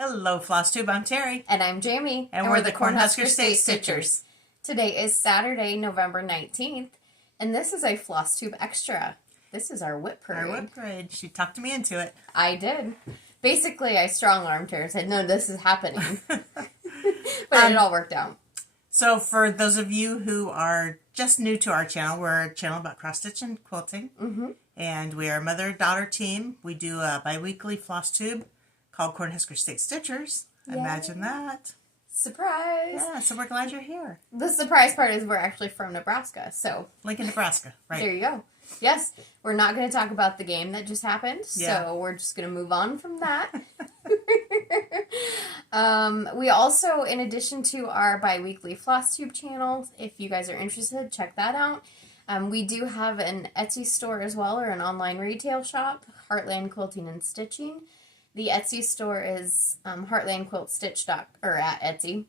Hello, Flosstube. I'm Terry. And I'm Jamie. And we're the Cornhusker State Stitchers. Today is Saturday, November 19th, and this is a Flosstube Extra. This is our WIP parade. Our WIP parade. She talked me into it. I did. Basically, I strong-armed her and said, no, this is happening. But it all worked out. So for those of you who are just new to our channel, we're a channel about cross-stitch and quilting. Mm-hmm. And we are a mother-daughter team. We do a bi-weekly Flosstube called Cornhusker State Stitchers. Yay. Imagine that. Surprise! Yeah, so we're glad you're here. The surprise part is we're actually from Nebraska, so... Lincoln, Nebraska, right. There you go. Yes, we're not going to talk about the game that just happened, so we're just going to move on from that. We also, in addition to our bi-weekly Flosstube channel, if you guys are interested, check that out. We do have an Etsy store as well, or an online retail shop, Heartland Quilting and Stitching. The Etsy store is heartlandquiltstitch.com, or at Etsy.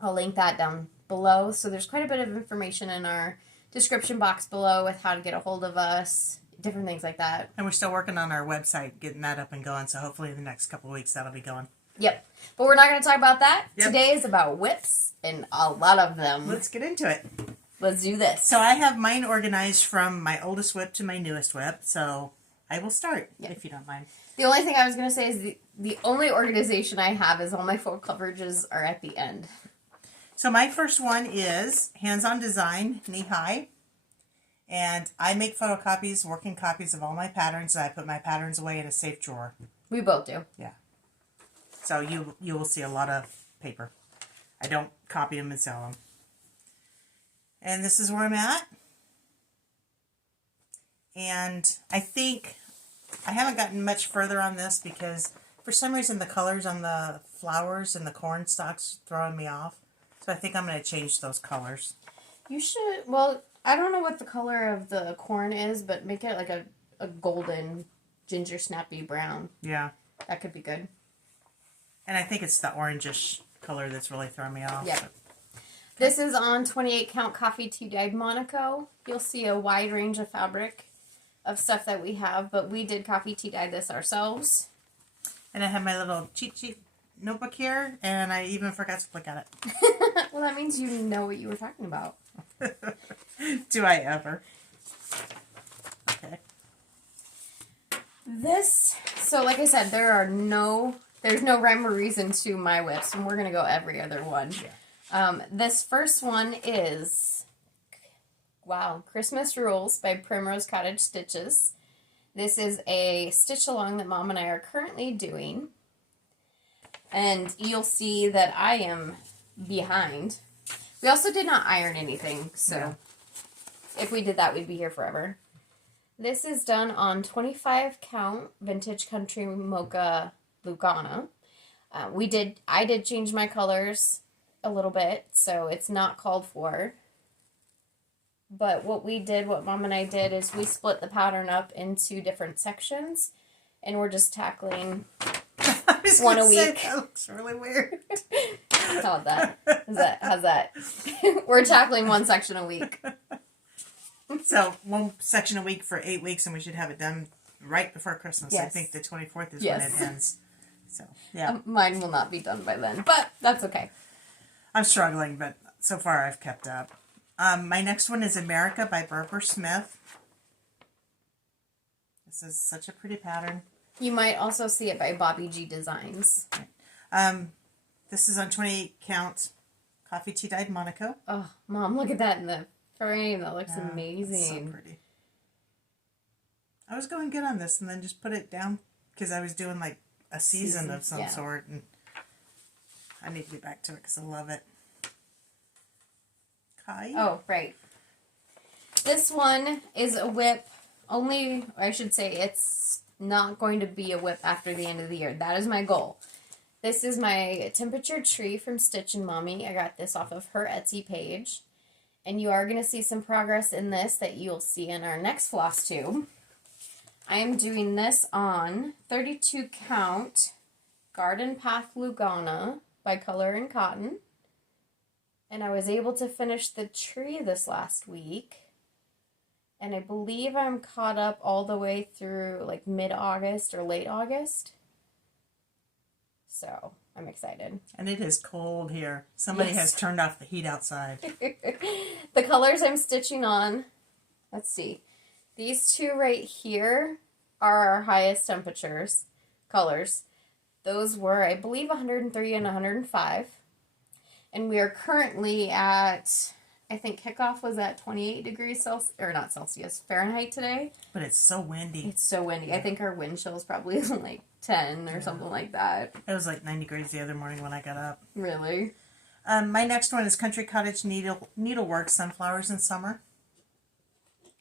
I'll link that down below. So there's quite a bit of information in our description box below with how to get a hold of us, different things like that. And we're still working on our website, getting that up and going. So hopefully in the next couple of weeks that'll be going. Yep. But we're not going to talk about that. Yep. Today is about WIPs, and a lot of them. Let's get into it. Let's do this. So I have mine organized from my oldest WIP to my newest WIP. So I will start, if you don't mind. The only thing I was going to say is the only organization I have is all my full coverages are at the end. So my first one is Hands-On Design, Knee High. And I make photocopies, working copies of all my patterns, and I put my patterns away in a safe drawer. We both do. Yeah. So you will see a lot of paper. I don't copy them and sell them. And this is where I'm at. And I think I haven't gotten much further on this because for some reason the colors on the flowers and the corn stalks throwing me off. So I think I'm going to change those colors. You should, well, I don't know what the color of the corn is, but make it like a golden ginger snappy brown. Yeah. That could be good. And I think it's the orangish color that's really throwing me off. Yeah. This is on 28 count coffee tea dyed Monaco. You'll see a wide range of fabric of stuff that we have, but we did coffee tea dye this ourselves. And I have my little cheat sheet notebook here, and I even forgot to look at it. Well, that means you know what you were talking about. Do I ever? Okay. This, so like I said, there's no rhyme or reason to my WIPs, and we're going to go every other one. Yeah. This first one is, wow, Christmas Rules by Primrose Cottage Stitches. This is a stitch along that Mom and I are currently doing. And you'll see that I am behind. We also did not iron anything, so if we did that, we'd be here forever. This is done on 25 count Vintage Country Mocha Lugana. I did change my colors a little bit, so it's not called for. But what Mom and I did is we split the pattern up into different sections, and we're just tackling one a week. That looks really weird. How about that? How's that? We're tackling one section a week. So, one section a week for 8 weeks, and we should have it done right before Christmas. Yes. I think the 24th is when it ends. So, yeah. Mine will not be done by then, but that's okay. I'm struggling, but so far I've kept up. My next one is America by Barbara Smith. This is such a pretty pattern. You might also see it by Bobby G Designs. This is on 28 count coffee tea dyed Monaco. Oh, Mom, look at that in the frame. That looks amazing. It's so pretty. I was going good on this and then just put it down because I was doing like a season of some sort, and I need to get back to it because I love it. Kai? Oh, right. This one is a WIP. Only, I should say, it's not going to be a WIP after the end of the year. That is my goal. This is my temperature tree from Stitch and Mommy. I got this off of her Etsy page. And you are going to see some progress in this that you'll see in our next Flosstube. I am doing this on 32 count Garden Path Lugana by Color and Cotton. And I was able to finish the tree this last week. And I believe I'm caught up all the way through like mid-August or late August. So I'm excited. And it is cold here. Somebody has turned off the heat outside. The colors I'm stitching on, let's see. These two right here are our highest temperatures, colors. Those were, I believe, 103 and 105. And we are currently at, I think kickoff was at 28 degrees Celsius, or not Celsius, Fahrenheit today. But it's so windy. It's so windy. I think our wind chill is probably like 10 or something like that. It was like 9 degrees the other morning when I got up. Really? My next one is Country Cottage Needlework Sunflowers in Summer.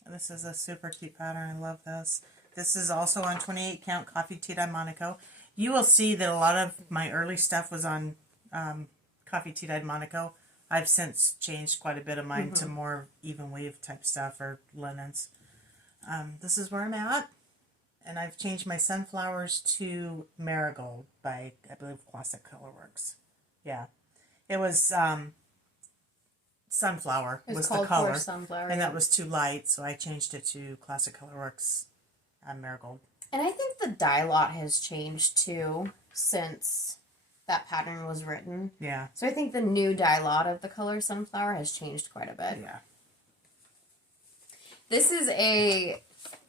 This is a super cute pattern. I love this. This is also on 28 count coffee tea dye Monaco. You will see that a lot of my early stuff was on coffee tea dyed Monaco. I've since changed quite a bit of mine to more even weave type stuff or linens. This is where I'm at. And I've changed my sunflowers to Marigold by, I believe, Classic Colorworks. Yeah. It was Sunflower was the color. Sunflower, and that was too light, so I changed it to Classic Colorworks Marigold. And I think the dye lot has changed too since that pattern was written. Yeah. So I think the new dye lot of the color Sunflower has changed quite a bit. Yeah. This is a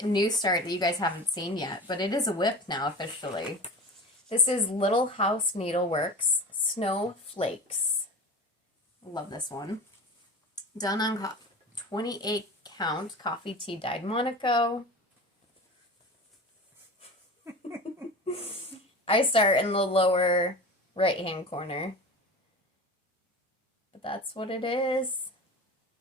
new start that you guys haven't seen yet, but it is a WIP now officially. This is Little House Needleworks Snowflakes. Love this one. Done on 28 count coffee tea dyed Monaco. I start in the lower right hand corner. But that's what it is.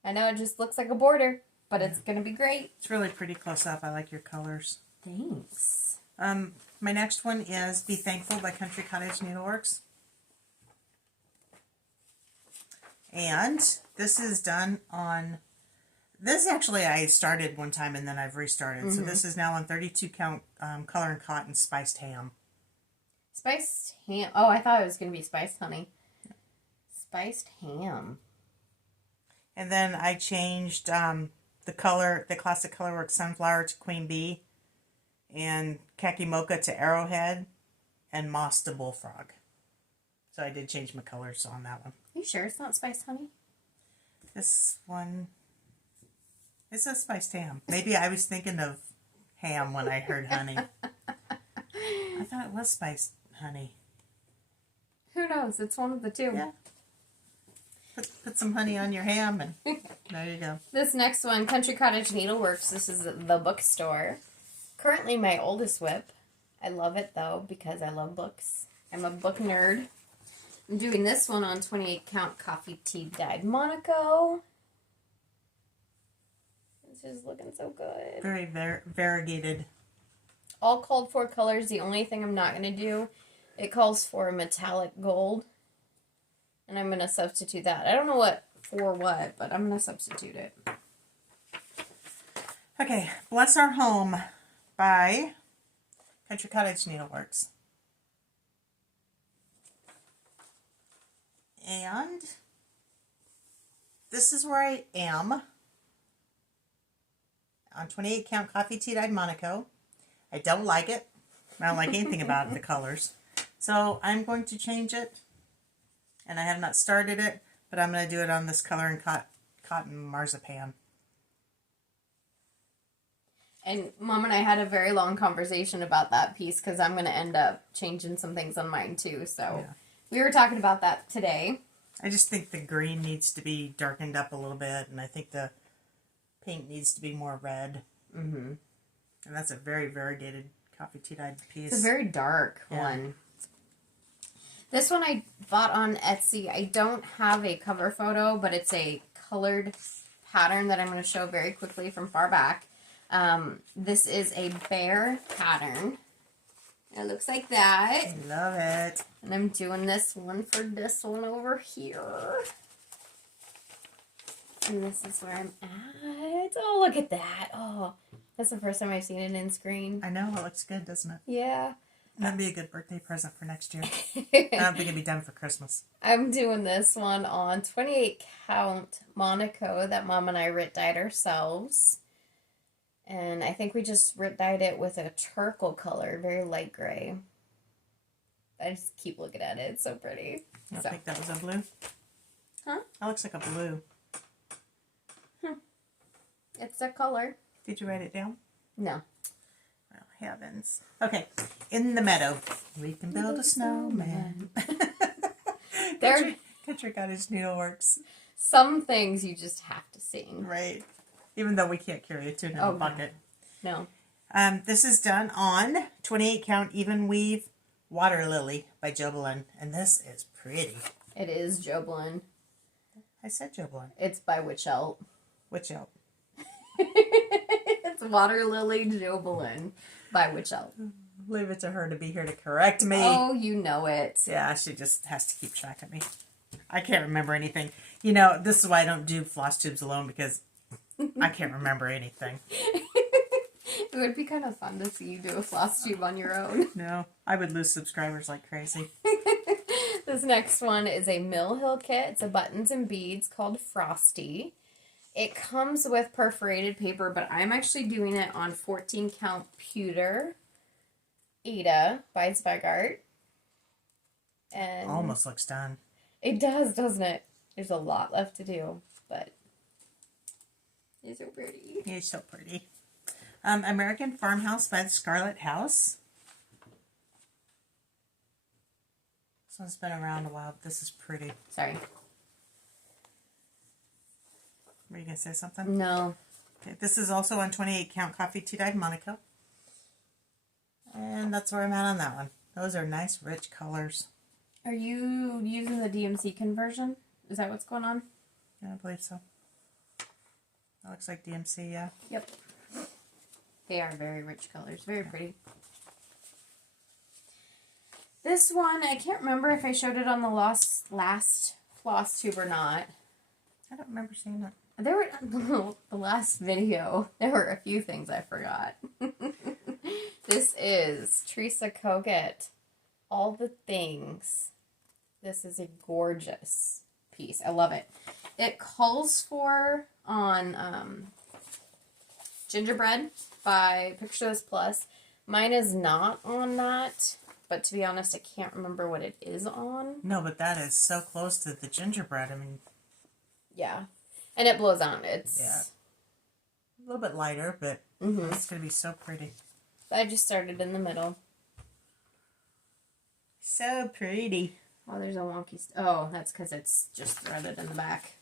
I know it just looks like a border, but it's going to be great. It's really pretty close up. I like your colors. Thanks. My next one is Be Thankful by Country Cottage Needleworks. And this is done on, this actually I started one time and then I've restarted. So this is now on 32 count color and cotton spiced ham. Spiced ham. Oh, I thought it was going to be spiced honey. Spiced ham. And then I changed the color, the Classic Colorworks Sunflower to Queen Bee, and Khaki Mocha to Arrowhead, and Moss to Bullfrog. So I did change my colors on that one. Are you sure it's not spiced honey? This one, it says spiced ham. Maybe I was thinking of ham when I heard honey. I thought it was spiced honey. Who knows? It's one of the two. Yeah. Put some honey on your ham and there you go. This next one, Country Cottage Needleworks. This is the bookstore. Currently my oldest WIP. I love it though because I love books. I'm a book nerd. I'm doing this one on 28 count coffee tea dyed Monaco. It's just looking so good. Very variegated. All called for colors. The only thing I'm not going to do, it calls for metallic gold. And I'm going to substitute that. I don't know what for what, but I'm going to substitute it. Okay, Bless Our Home by Country Cottage Needleworks. And this is where I am on 28 count coffee tea dyed Monaco. I don't like it. I don't like anything about it, the colors. So I'm going to change it. And I have not started it, but I'm going to do it on this color and cotton marzipan. And Mom and I had a very long conversation about that piece because I'm going to end up changing some things on mine too. So we were talking about that today. I just think the green needs to be darkened up a little bit, and I think the paint needs to be more red. Mm-hmm. And that's a very variegated coffee tea dyed piece. It's a very dark one. This one I bought on Etsy. I don't have a cover photo, but it's a colored pattern that I'm going to show very quickly from far back. This is a bear pattern. It looks like that. I love it. And I'm doing this one for this one over here. And this is where I'm at. Oh, look at that. Oh, that's the first time I've seen it in screen. I know. It looks good, doesn't it? Yeah. That'd be a good birthday present for next year. I don't think it'd be done for Christmas. I'm doing this one on 28 count Monaco that Mom and I writ dyed ourselves. And I think we just writ dyed it with a charcoal color, very light gray. I just keep looking at it. It's so pretty. I think that was a blue. Huh? That looks like a blue. It's a color. Did you write it down? No. Well, heavens. Okay. In the meadow, we can build a snowman. Country Cottage Needleworks. Some things you just have to sing. Right. Even though we can't carry a tune in a bucket. No. This is done on 28 count even weave Water Lily by Jobelin. And this is pretty. It is Jobelin. I said Jobelin. It's by Witchelt. Witchelt. It's Water Lily Jobelin by Witchelt. Leave it to her to be here to correct me. Oh, you know it. Yeah, she just has to keep track of me. I can't remember anything. You know, this is why I don't do floss tubes alone, because I can't remember anything. It would be kind of fun to see you do a floss tube on your own. No, I would lose subscribers like crazy. This next one is a Mill Hill kit. It's a buttons and beads called Frosty. It comes with perforated paper, but I'm actually doing it on 14 count pewter Ada by Zweigart. And Almost looks done. it does, doesn't it? There's a lot left to do, but it's so pretty. It's so pretty. American Farmhouse by the Scarlet House. This one's been around a while, but this is pretty. Sorry. Were you going to say something? No. Okay, this is also on 28 count coffee tea-dyed Monaco. And that's where I'm at on that one. Those are nice, rich colors. Are you using the DMC conversion? Is that what's going on? Yeah, I believe so. That looks like DMC, yeah. Yep. They are very rich colors. Very pretty. This one, I can't remember if I showed it on the last floss tube or not. I don't remember seeing it. There were the last video. There were a few things I forgot. This is Teresa Koget. All the Things. This is a gorgeous piece. I love it. It calls for on Gingerbread by Picture This Plus. Mine is not on that, but to be honest, I can't remember what it is on. No, but that is so close to the gingerbread. I mean, yeah. And it blows on. It's a little bit lighter, but it's going to be so pretty. I just started in the middle. So pretty. Oh, there's a wonky... Oh, that's because it's just threaded in the back.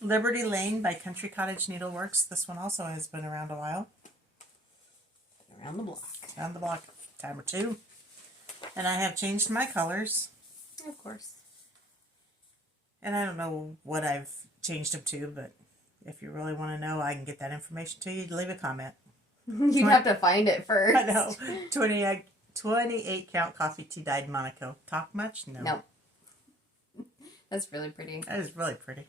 Liberty Lane by Country Cottage Needleworks. This one also has been around a while. Around the block. Around the block. Time or two. And I have changed my colors. Of course. And I don't know what I've changed them to, but if you really want to know, I can get that information to you. Leave a comment. You'd have to find it first. I know. 28 count coffee tea dyed Monaco. Talk much? No. No. That's really pretty. That is really pretty.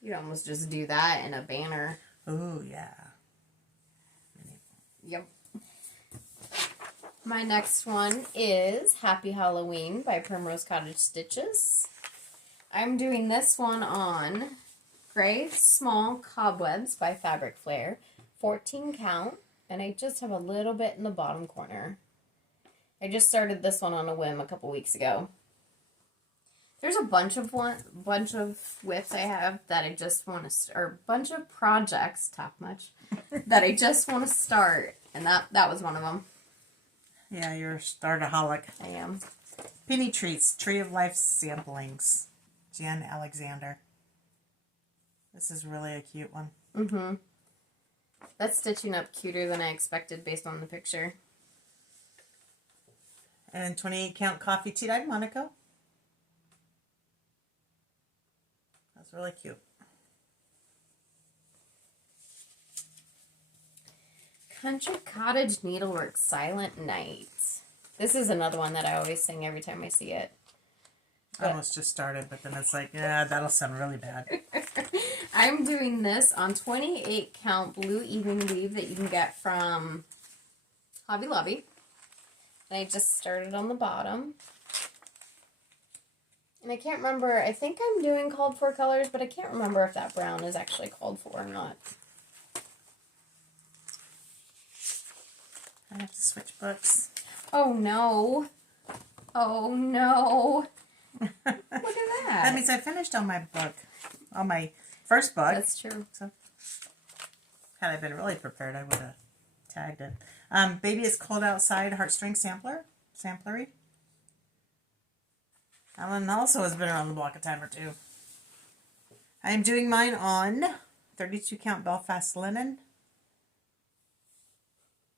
You'd almost just do that in a banner. Oh, yeah. Yep. My next one is Happy Halloween by Primrose Cottage Stitches. I'm doing this one on Gray Small Cobwebs by Fabric Flare. 14 count. And I just have a little bit in the bottom corner. I just started this one on a whim a couple weeks ago. There's a bunch of WIPs I have that I just want to or bunch of projects, talk much, that I just want to start, and that was one of them. Yeah, you're a startaholic. I am. Penny Treats, Tree of Life Samplings, Jen Alexander. This is really a cute one. Mm-hmm. That's stitching up cuter than I expected based on the picture. And 28 count coffee tea dyed Monaco. That's really cute. Country Cottage Needleworks Silent Night. This is another one that I always sing every time I see it. I almost just started, but then it's like, yeah, that'll sound really bad. I'm doing this on 28 count blue even weave that you can get from Hobby Lobby. And I just started on the bottom. And I can't remember, I think I'm doing called for colors, but I can't remember if that brown is actually called for or not. I have to switch books. Oh no. Oh no. Look at that. That means I finished on my book. On my first book. That's true. So, had I been really prepared, I would have tagged it. Baby It's Cold Outside Heartstring Samplery. That one also has been around the block a time or two. I am doing mine on 32 count Belfast linen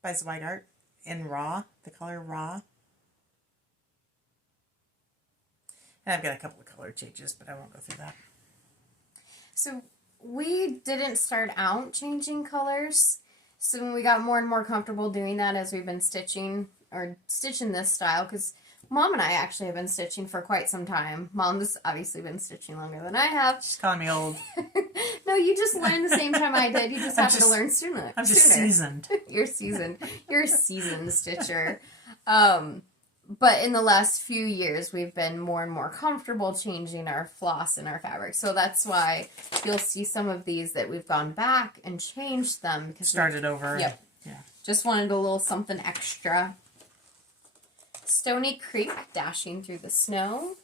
by Zweigart in raw, the color raw. And I've got a couple of color changes, but I won't go through that. So we didn't start out changing colors. So we got more and more comfortable doing that as we've been stitching this style, because Mom and I actually have been stitching for quite some time. Mom's obviously been stitching longer than I have. She's calling me old. No, you just learned the same time I did. You just happened to learn sooner. I'm just seasoned. You're seasoned. You're a seasoned stitcher. But in the last few years, we've been more and more comfortable changing our floss and our fabric. So that's why you'll see some of these that we've gone back and changed them. Because started over. Yep. Yeah. Just wanted a little something extra. Stony Creek, Dashing Through the Snow.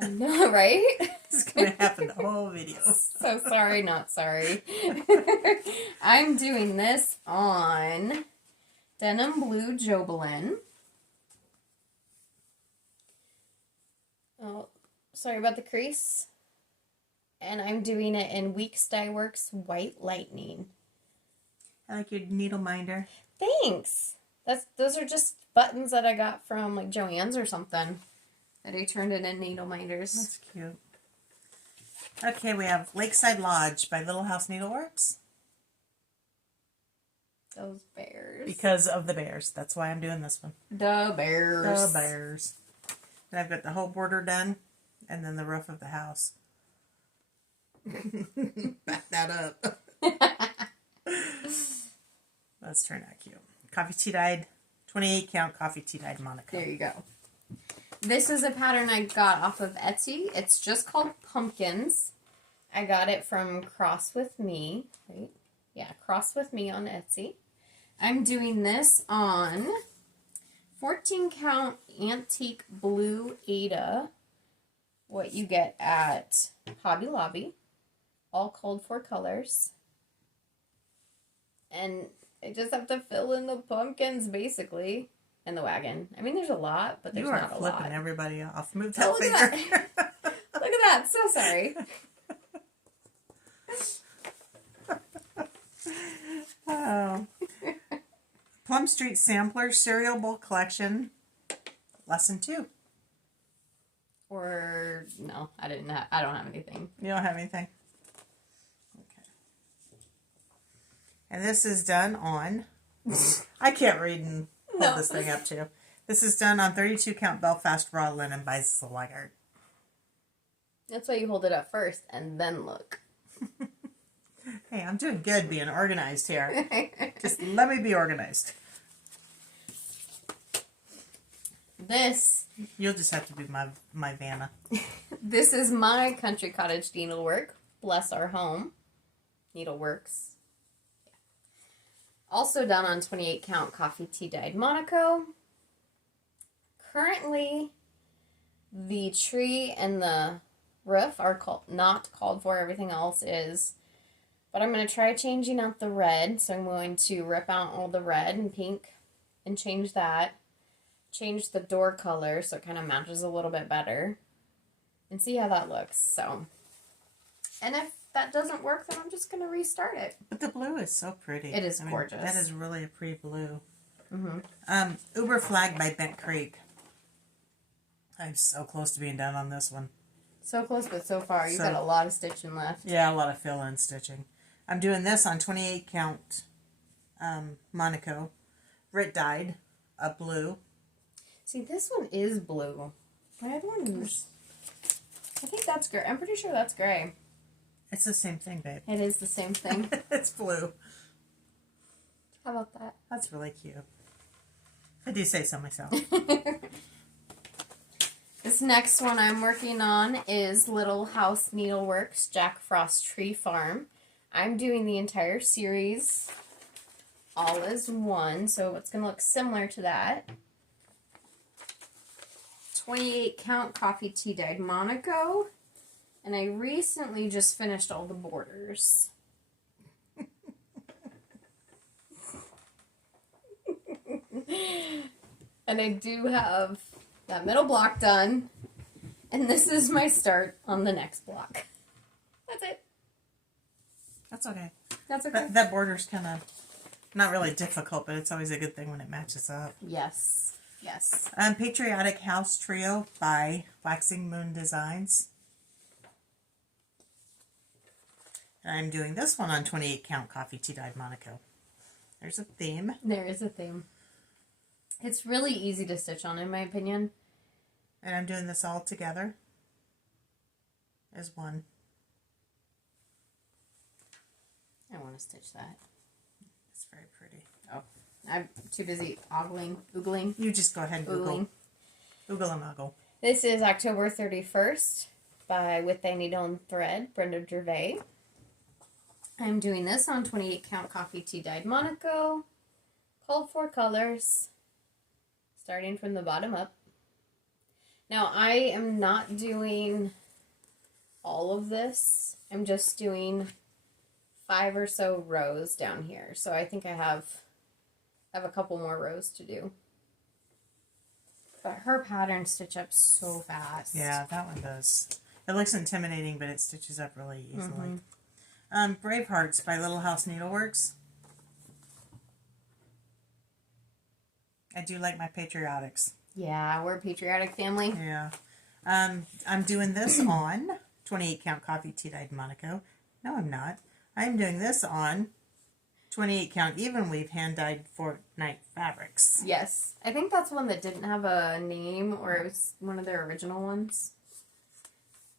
I know, right? This is going to happen the whole video. So sorry, not sorry. I'm doing this on Denim Blue Jobelin. Oh, sorry about the crease. And I'm doing it in Weeks Dye Works White Lightning. I like your needle minder. Thanks. Those are just buttons that I got from like Joann's or something. That I turned it in needle minders. That's cute. Okay, we have Lakeside Lodge by Little House Needleworks. Those bears. Because of the bears. That's why I'm doing this one. The bears. The bears. And I've got the whole border done. And then the roof of the house. Back that up. Let's turn out cute. Coffee tea dyed. 28 count coffee tea dyed Monaco. There you go. This is a pattern I got off of Etsy. It's just called Pumpkins. I got it from Cross With Me. Right? Yeah, Cross With Me on Etsy. I'm doing this on 14 count antique blue Ada. What you get at Hobby Lobby. All called for colors. And I just have to fill in the pumpkins, basically. And the wagon. I mean, there's a lot, but there's not a lot. You are flipping everybody off. Move that look finger. At that. Look at that. So sorry. Oh. Plum Street Sampler Cereal Bowl Collection. Lesson 2. Or no, I don't have anything. You don't have anything? Okay. And this is done on... I can't read and hold this thing up too. This is done on 32 count Belfast raw linen by Zweigart. That's why you hold it up first and then look. Hey, I'm doing good being organized here. Just let me be organized. This. You'll just have to be my Vanna. This is my Country Cottage needlework. Bless Our Home. Needleworks. Also done on 28 count coffee tea dyed Monaco. Currently, the tree and the roof are not called for. Everything else is. But I'm going to try changing out the red. So I'm going to rip out all the red and pink and change that. Change the door color so it kind of matches a little bit better. And see how that looks. So, and if that doesn't work, then I'm just going to restart it. But the blue is so pretty. It is gorgeous. That is really a pretty blue. Mm-hmm. Uber Flag by Bent Creek. I'm so close to being done on this one. So close, but so far. You've got a lot of stitching left. Yeah, a lot of fill-in stitching. I'm doing this on 28 count Monaco. Rit dyed, a blue. See, this one is blue. My other one is... I think that's gray. I'm pretty sure that's gray. It's the same thing, babe. It is the same thing. It's blue. How about that? That's really cute. I do say so myself. This next one I'm working on is Little House Needleworks Jack Frost Tree Farm. I'm doing the entire series All Is One, so it's going to look similar to that. 28 count coffee tea dyed Monaco. And I recently just finished all the borders. And I do have that middle block done. And this is my start on the next block. That's it. That's okay. That's okay. That border's kind of not really difficult, but it's always a good thing when it matches up. Yes. Yes. Patriotic House Trio by Waxing Moon Designs. And I'm doing this one on 28 count coffee tea dyed Monaco. There's a theme. There is a theme. It's really easy to stitch on, in my opinion. And I'm doing this all together as one. I want to stitch that. It's very pretty. Oh, I'm too busy oogling. You just go ahead and Google. Google and ogle. This is October 31st by With Thy Needle and Thread, Brenda Gervais. I'm doing this on 28 count coffee tea dyed Monaco. Called for colors. Starting from the bottom up. Now, I am not doing all of this. I'm just doing 5 or so rows down here. So I think I have a couple more rows to do. But her patterns stitch up so fast. Yeah, that one does. It looks intimidating, but it stitches up really easily. Mm-hmm. Brave Hearts by Little House Needleworks. I do like my patriotics. Yeah, we're a patriotic family. Yeah. I'm doing this on 28 count coffee tea dyed Monaco. No, I'm not. I'm doing this on 28 count even weave hand dyed Fortnite fabrics. Yes. I think that's one that didn't have a name, or it was one of their original ones.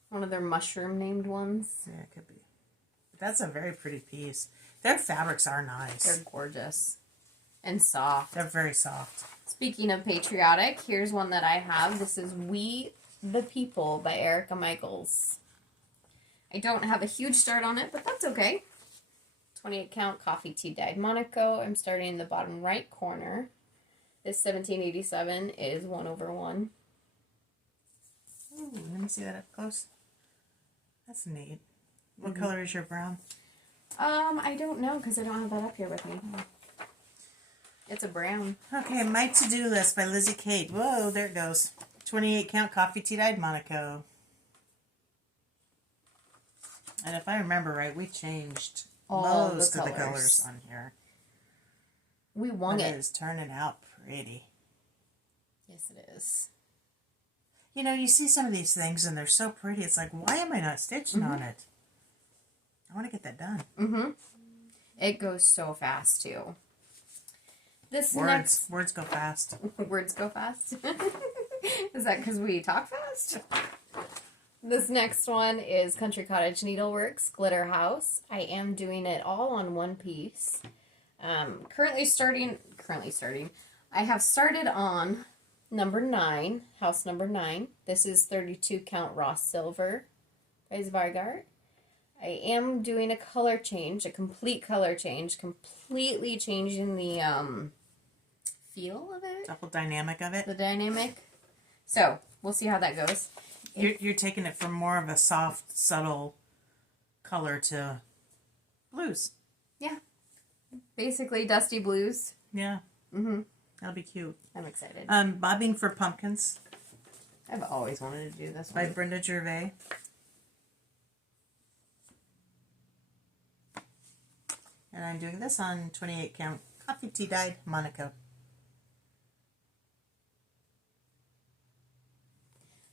One of their mushroom named ones. Yeah, it could be. That's a very pretty piece. Their fabrics are nice. They're gorgeous. And soft. They're very soft. Speaking of patriotic, here's one that I have. This is We the People by Erica Michaels. I don't have a huge start on it, but that's okay. 28 count coffee tea dyed Monaco. I'm starting in the bottom right corner. This 1787 is 1/1. Ooh, let me see that up close. That's neat. What color is your brown? I don't know because I don't have that up here with me. It's a brown. Okay, My To-Do List by Lizzie Kate. Whoa, there it goes. 28 count coffee tea dyed Monaco. And if I remember right, we changed All most the of the colors. colors on here. We won It it. is turning out pretty. Yes, it is. You know, you see some of these things and they're so pretty. It's like, why am I not stitching on it? I want to get that done. Mm-hmm. It goes so fast, too. This Words go fast. Words go fast? Is that because we talk fast? This next one is Country Cottage Needleworks Glitter House. I am doing it all on one piece. Currently starting. I have started on number 9, house number 9. This is 32 count raw silver by Svargart. I am doing a color change, a complete color change, completely changing the feel of it. The whole dynamic of it. The dynamic. So, we'll see how that goes. You're taking it from more of a soft, subtle color to blues. Yeah. Basically, dusty blues. Yeah. Mm-hmm. That'll be cute. I'm excited. Bobbing for Pumpkins I've always wanted to do this by one. Brenda Gervais. And I'm doing this on 28 count coffee tea dyed Monaco.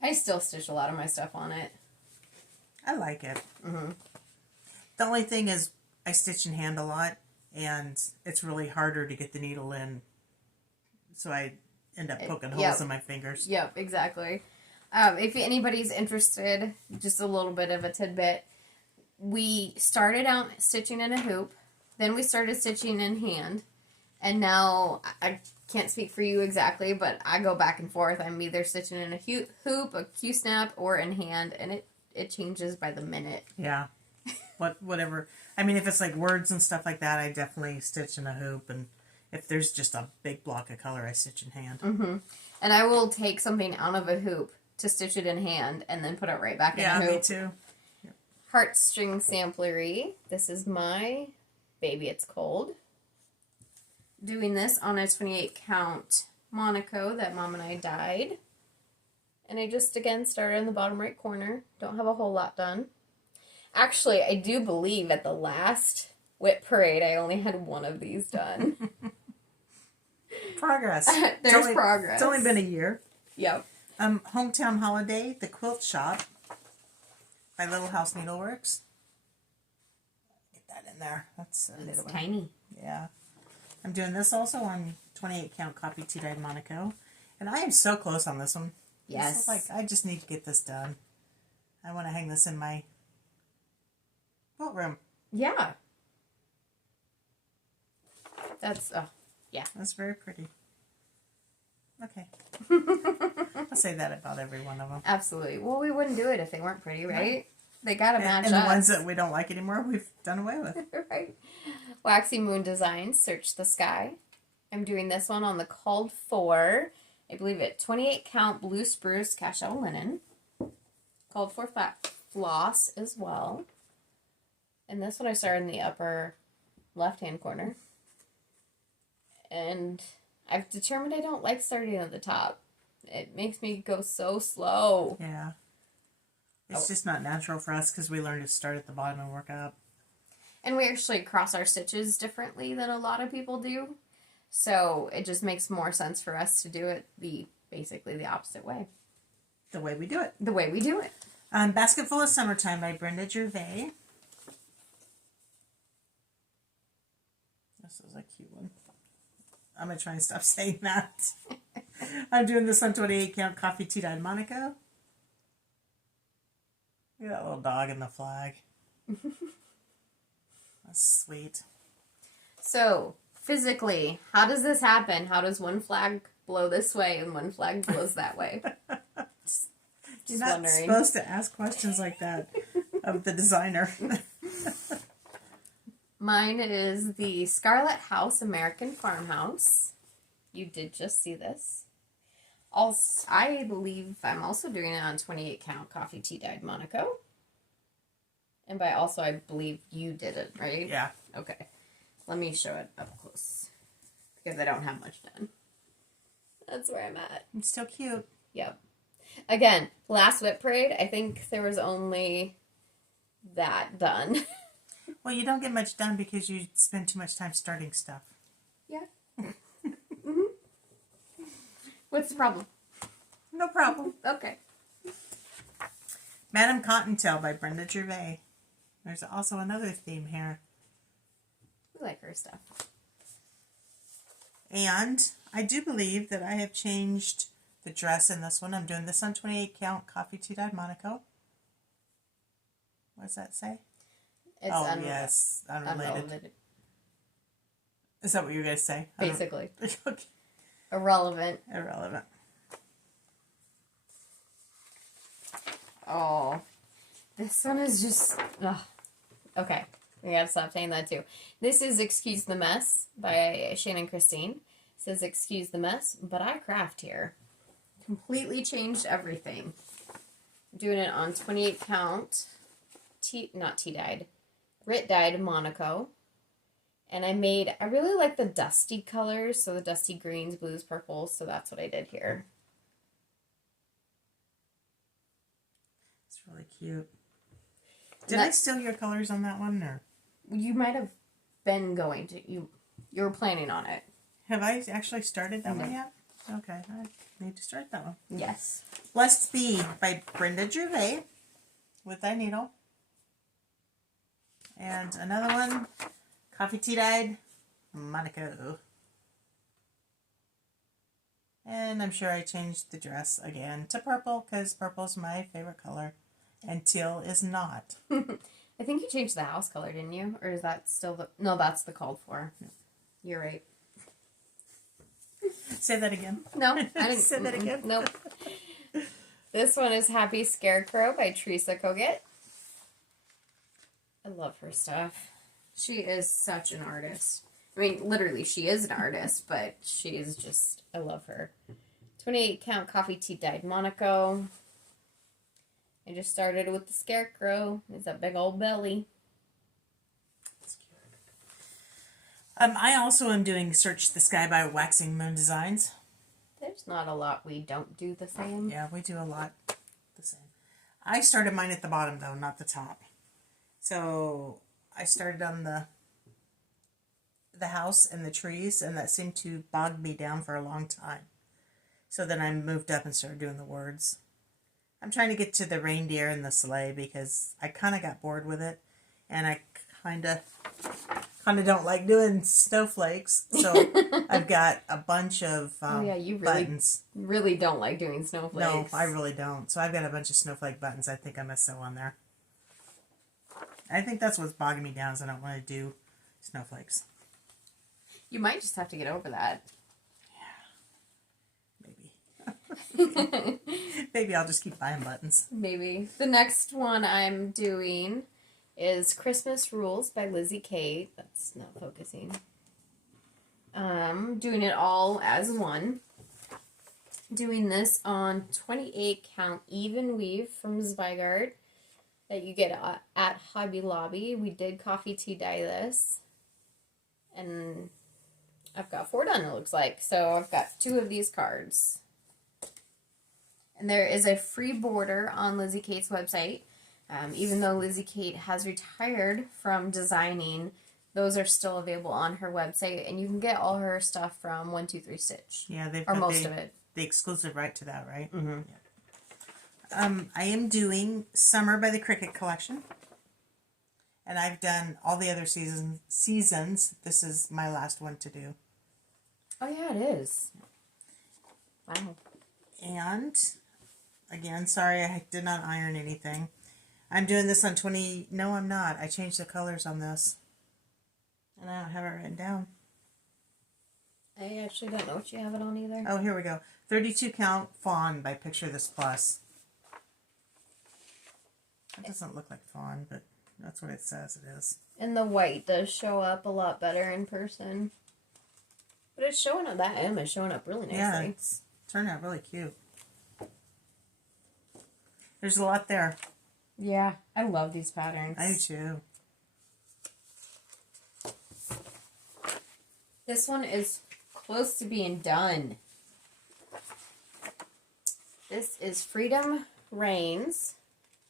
I still stitch a lot of my stuff on it. I like it. Mm-hmm. The only thing is I stitch in hand a lot, and it's really harder to get the needle in, so I end up poking holes in my fingers. Yep, exactly. If anybody's interested, just a little bit of a tidbit. We started out stitching in a hoop, then we started stitching in hand, and now I can't speak for you exactly, but I go back and forth. I'm either stitching in a hoop, a Q-snap, or in hand, and it changes by the minute. Yeah. Whatever. I mean, if it's like words and stuff like that, I definitely stitch in a hoop, and if there's just a big block of color, I stitch in hand. Mm-hmm. And I will take something out of a hoop to stitch it in hand and then put it right back in the hoop. Yeah, me too. Heartstring Samplery. This is my Baby It's Cold. Doing this on a 28 count Monaco that Mom and I dyed. And I just, again, started in the bottom right corner. Don't have a whole lot done. Actually, I do believe at the last WIP parade, I only had one of these done. Progress. There's progress. It's only been a year. Yep. Hometown Holiday, The Quilt Shop by Little House Needleworks. Get that in there. That's a It's little one. tiny. Yeah. I'm doing this also on 28 count copy tea-dyed Monaco. And I am so close on this one. Yes. This is like, I just need to get this done. I want to hang this in my quilt room. Yeah. That's, yeah. That's very pretty. Okay. I'll say that about every one of them. Absolutely. Well, we wouldn't do it if they weren't pretty, right? They gotta match And up. the ones that we don't like anymore, we've done away with. Right. Waxy Moon Designs, Search the Sky. I'm doing this one on the called for, I believe it, 28 count blue spruce cashel linen. Called for flat floss as well. And this one I started in the upper left-hand corner. And I've determined I don't like starting at the top. It makes me go so slow. Yeah. It's just not natural for us because we learned to start at the bottom and work up. And we actually cross our stitches differently than a lot of people do. So it just makes more sense for us to do it basically the opposite way. The way we do it. The way we do it. Basket Full of Summertime by Brenda Gervais. This is a cute one. I'm going to try and stop saying that. I'm doing this on 28 count coffee tea-dyed Monaco. Look at that little dog in the flag. That's sweet. So, physically, how does this happen? How does one flag blow this way and one flag blows that way? Just You're not wondering. supposed to ask questions like that of the designer. Mine is the Scarlet House American Farmhouse. You did just see this. Also, I believe I'm also doing it on 28 count coffee tea dyed Monaco. And by also, I believe you did it, right? Yeah. Okay. Let me show it up close. Because I don't have much done. That's where I'm at. It's still cute. Yep. Again, last WIP parade, I think there was only that done. Well, you don't get much done because you spend too much time starting stuff. Yeah. Mm-hmm. What's the problem? No problem. Okay. Madame Cottontail by Brenda Gervais. There's also another theme here. We like her stuff. And I do believe that I have changed the dress in this one. I'm doing this on 28 count coffee tea-dyed Monaco. What does that say? It's yes, unrelated. Is that what you were going to say? Basically. Okay. Irrelevant. Irrelevant. Oh. This one is just... Ugh. Okay. We gotta stop saying that too. This is Excuse the Mess by Shannon Christine. It says, excuse the mess, but I craft here. Completely changed everything. I'm doing it on 28 count. Not tea-dyed. Grit-dyed Monaco. And I really like the dusty colors. So the dusty greens, blues, purples. So that's what I did here. It's really cute. Did I steal your colors on that one? Or You might have been going to. You were planning on it. have I actually started that one yet? Okay, I need to start that one. Yes. Blessed Be by Brenda Gervais with thy needle. And another one, Coffee Tea Dyed Monaco. And I'm sure I changed the dress again to purple because purple's my favorite color. And teal is not. I think you changed the house color, didn't you? Or is that still the... No, that's the called for. You're right. Say that again. No, I didn't. Say that again. Nope. This one is Happy Scarecrow by Teresa Koget. I love her stuff. She is such an artist. I mean, literally, she is an artist, but she is just, I love her. 28 count coffee tea dyed Monaco. I just started with the scarecrow. It's a big old belly. I also am doing Search the Sky by Waxing Moon Designs. There's not a lot we don't do the same. Yeah, we do a lot the same. I started mine at the bottom, though, not the top. So I started on the house and the trees, and that seemed to bog me down for a long time. So then I moved up and started doing the words. I'm trying to get to the reindeer and the sleigh because I kind of got bored with it, and I kind of don't like doing snowflakes. So I've got a bunch of you buttons. Really don't like doing snowflakes. No, I really don't. So I've got a bunch of snowflake buttons I think I'm going to sew on there. I think that's what's bogging me down is I don't want to do snowflakes. You might just have to get over that. Maybe. Maybe I'll just keep buying buttons. Maybe. The next one I'm doing is Christmas Rules by Lizzie Kate. That's not focusing. Doing it all as one. Doing this on 28 count even weave from Zweigart that you get at Hobby Lobby. We did coffee tea dye this. And I've got 4 done, it looks like. So I've got 2 of these cards. And there is a free border on Lizzie Kate's website. Even though Lizzie Kate has retired from designing, those are still available on her website. And you can get all her stuff from 123 Stitch. Yeah, they've or got most of it. The exclusive right to that, right? Mm-hmm. Yeah. I am doing Summer by the Cricket Collection. And I've done all the other seasons. This is my last one to do. Oh, yeah, it is. Wow. And, again, sorry I did not iron anything. I'm doing this on 20... No, I'm not. I changed the colors on this. And I don't have it written down. I actually don't know what you have it on either. Oh, here we go. 32 count fawn by Picture This Plus. It doesn't look like fawn, but that's what it says it is. And the white does show up a lot better in person. But it's showing up, that M is showing up really nicely. Yeah, it's turned out really cute. There's a lot there. Yeah, I love these patterns. I do too. This one is close to being done. This is Freedom Reigns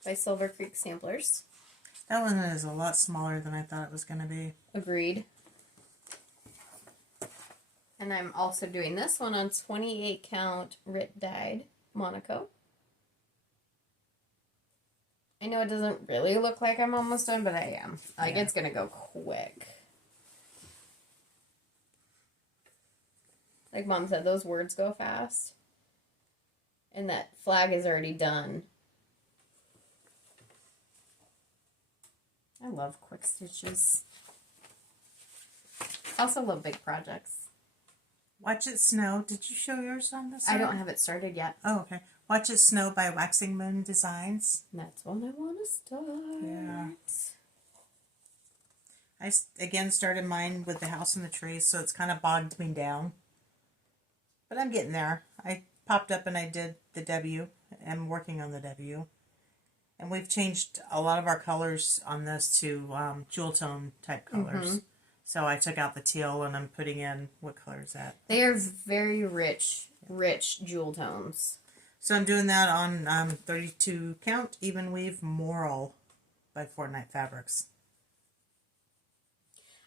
by Silver Creek Samplers. That one is a lot smaller than I thought it was going to be. Agreed. And I'm also doing this one on 28 count Rit dyed Monaco. I know it doesn't really look like I'm almost done, but I am. Like, it's going to go quick. Like Mom said, those words go fast. And that flag is already done. I love quick stitches. I also love big projects. Watch It Snow. Did you show yours on this? I don't have it started yet. Oh, okay. Watch It Snow by Waxing Moon Designs. That's when I want to start. Yeah. I, again, started mine with the house and the trees, so it's kind of bogged me down. But I'm getting there. I popped up and I did the W. I'm working on the W. And we've changed a lot of our colors on this to jewel tone type colors. Mm-hmm. So I took out the teal and I'm putting in, what color is that? They are very rich jewel tones. So I'm doing that on 32 count even weave Moral by Fortnite Fabrics.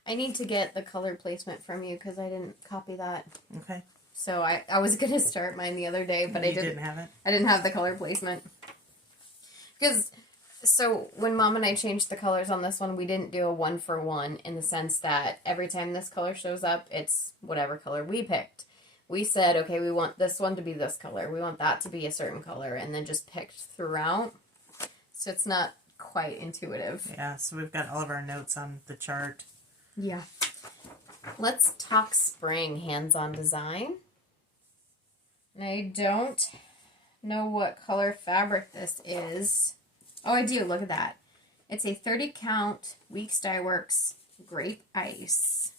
I need to get the color placement from you because I didn't copy that. Okay. So I was going to start mine the other day, but I didn't have it? I didn't have the color placement. Because, so when Mom and I changed the colors on this one, we didn't do a 1-for-1 in the sense that every time this color shows up, it's whatever color we picked. We said, okay, we want this one to be this color. We want that to be a certain color, and then just picked throughout. So it's not quite intuitive. Yeah, so we've got all of our notes on the chart. Yeah. Let's talk spring hands-on design. And I don't know what color fabric this is. Oh, I do. Look at that. It's a 30 count Weeks Dye Works Grape Ice.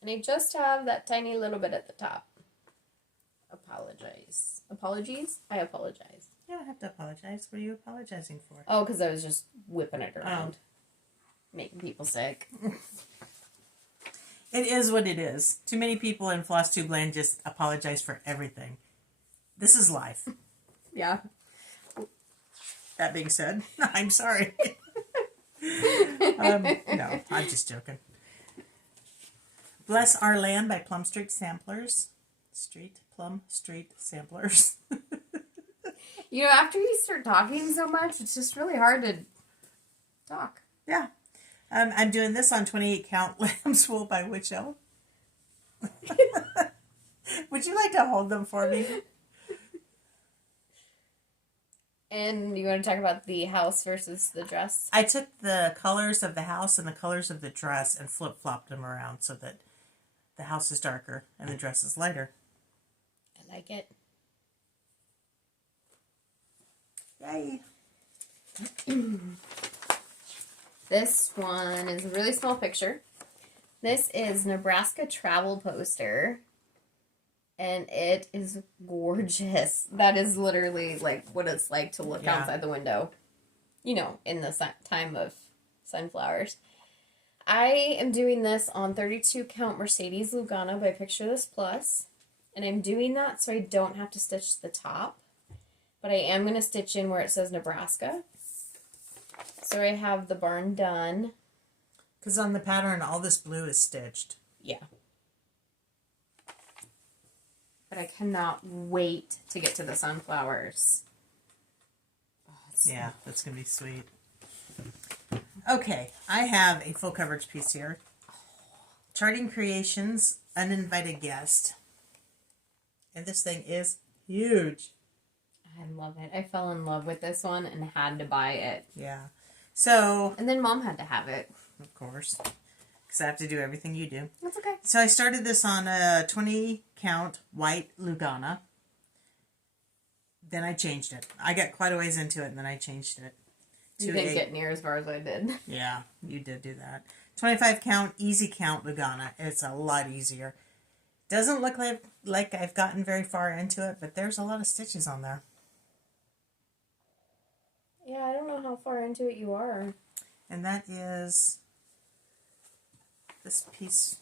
And I just have that tiny little bit at the top. Apologize. Apologies? I apologize. You don't have to apologize. What are you apologizing for? Oh, because I was just whipping it around. Making people sick. It is what it is. Too many people in Flosstube land just apologize for everything. This is life. Yeah. That being said, I'm sorry. No, I'm just joking. Bless Our Land by Plum Street Samplers. Plum Street Samplers. You know, after you start talking so much, it's just really hard to talk. Yeah. I'm doing this on 28 count lamb's wool by Witch Elf. Would you like to hold them for me? And you want to talk about the house versus the dress? I took the colors of the house and the colors of the dress and flip-flopped them around so that the house is darker and the dress is lighter. I like it. Yay. This one is a really small picture. This is Nebraska travel poster. And it is gorgeous. That is literally like what it's like to look outside the window. You know, in the time of sunflowers. I am doing this on 32 count Mercedes Lugano by Picture This Plus. And I'm doing that so I don't have to stitch the top. But I am going to stitch in where it says Nebraska. So I have the barn done. Because on the pattern, all this blue is stitched. Yeah. But I cannot wait to get to the sunflowers. Oh, yeah, that's going to be sweet. Okay, I have a full coverage piece here. Charting Creations, Uninvited Guest. And this thing is huge. I love it. I fell in love with this one and had to buy it. Yeah. So... And then Mom had to have it. Of course. Because I have to do everything you do. That's okay. So I started this on a 20 count white Lugana. Then I changed it. I got quite a ways into it and then I changed it. You didn't get near as far as I did. Yeah, you did do that. 25 count, easy count Lugana. It's a lot easier. Doesn't look like I've gotten very far into it, but there's a lot of stitches on there. Yeah, I don't know how far into it you are. And that is this piece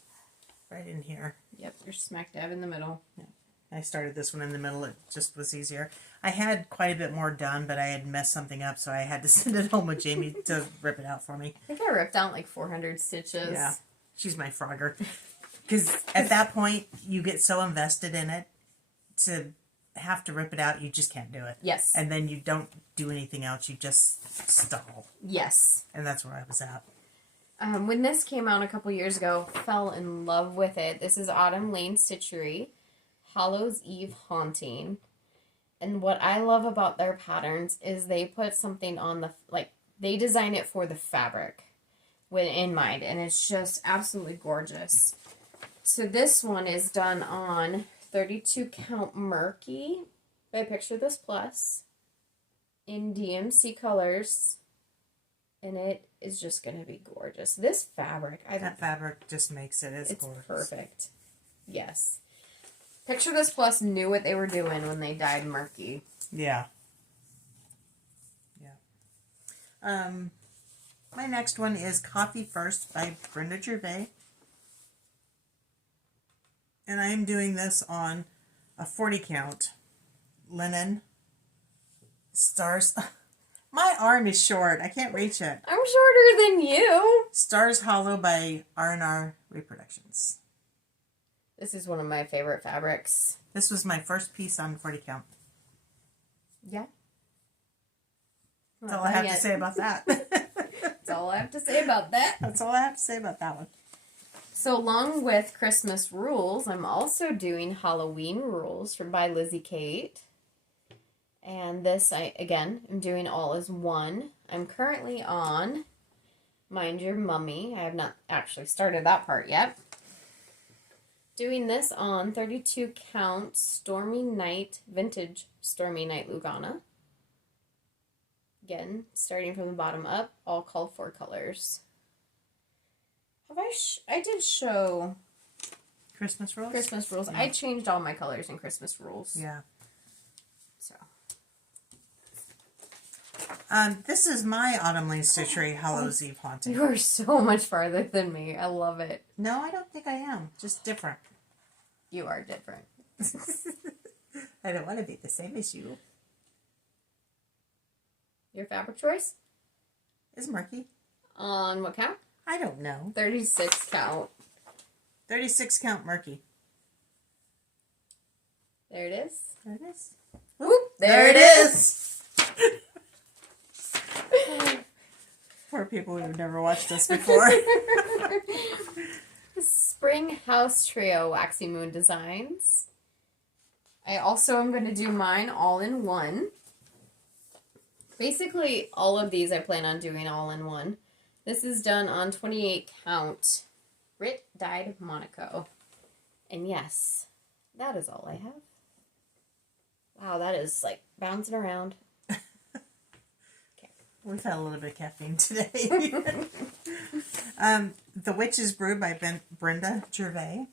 right in here. Yep, you're smack dab in the middle. Yeah. I started this one in the middle. It just was easier. I had quite a bit more done, but I had messed something up, so I had to send it home with Jamie to rip it out for me. I think I ripped out like 400 stitches. Yeah, she's my frogger. Because at that point, you get so invested in it, to have to rip it out, you just can't do it. Yes. And then you don't do anything else, you just stall. Yes. And that's where I was at. When this came out a couple years ago, fell in love with it. This is Autumn Lane Stitchery, Hollow's Eve Haunting. And what I love about their patterns is they put something on the, like, they design it for the fabric in mind. And it's just absolutely gorgeous. So this one is done on 32 count Murky by Picture This Plus in DMC colors. And it is just going to be gorgeous. This fabric. That fabric just makes it. It's gorgeous. Perfect. Yes. Picture This Plus knew what they were doing when they dyed Murky. Yeah. Yeah. My next one is Coffee First by Brenda Gervais. And I am doing this on a 40 count linen stars. My arm is short. I can't reach it. I'm shorter than you. Stars Hollow by R&R Reproductions. This is one of my favorite fabrics. This was my first piece on 40 count. Yeah. That's all I have to say about that. That's all I have to say about that. That's all I have to say about that one. So along with Christmas Rules, I'm also doing Halloween Rules by Lizzie Kate. And this, I'm doing all as one. I'm currently on Mind Your Mummy. I have not actually started that part yet. Doing this on 32 count Stormy Night, Vintage Stormy Night Lugana. Again, starting from the bottom up, all called for colors. I did show Christmas rules? Christmas rules. Yeah. I changed all my colors in Christmas rules. Yeah. So. This is my Autumn Leaves to Tree Hallows Eve haunting. You are so much farther than me. I love it. No, I don't think I am. Just different. You are different. I don't want to be the same as you. Your fabric choice? Is murky. On what count? I don't know. 36 count. 36 count murky. There it is. There it is. Whoop, there it is. Poor people who have never watched this before. Spring House Trio Waxy Moon Designs. I also am going to do mine all in one. Basically, all of these I plan on doing all in one. This is done on 28 count Grit Dyed Monaco. And yes, that is all I have. Wow, that is like bouncing around. We've had a little bit of caffeine today. The Witch's Brew by Brenda Gervais.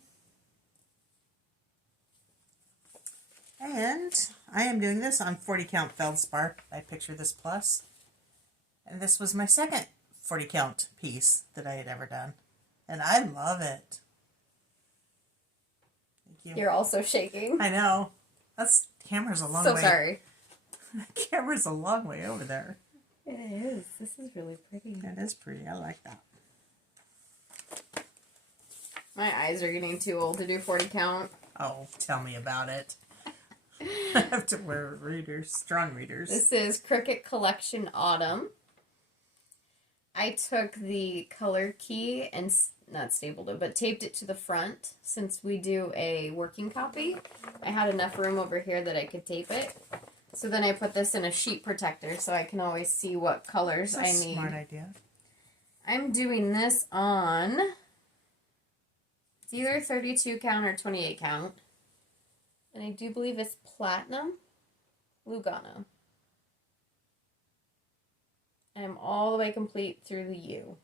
And I am doing this on 40 count Feldspar by Picture This Plus. And this was my second 40 count piece that I had ever done. And I love it. Thank you. You're also shaking. I know. That's camera's a long So way. sorry. Camera's a long way over there. It is. This is really pretty. That is pretty. I like that. My eyes are getting too old to do 40 count. Oh, tell me about it. I have to wear readers, strong readers. This is Cricut Collection Autumn. I took the color key and not stapled it, but taped it to the front. Since we do a working copy, I had enough room over here that I could tape it. So then I put this in a sheet protector so I can always see what colors I That's a need. smart idea. I'm doing this on, it's either 32 count or 28 count. And I do believe it's Platinum Lugano. And I'm all the way complete through the U.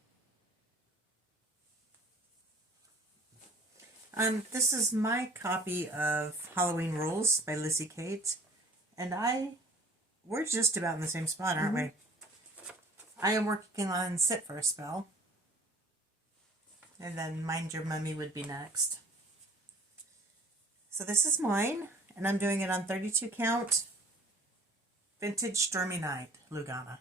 This is my copy of Halloween Rules by Lizzie Kate. And we're just about in the same spot, aren't we? I am working on Sit for a Spell. And then Mind Your Mummy would be next. So this is mine, and I'm doing it on 32 count Vintage Stormy Night, Lugana.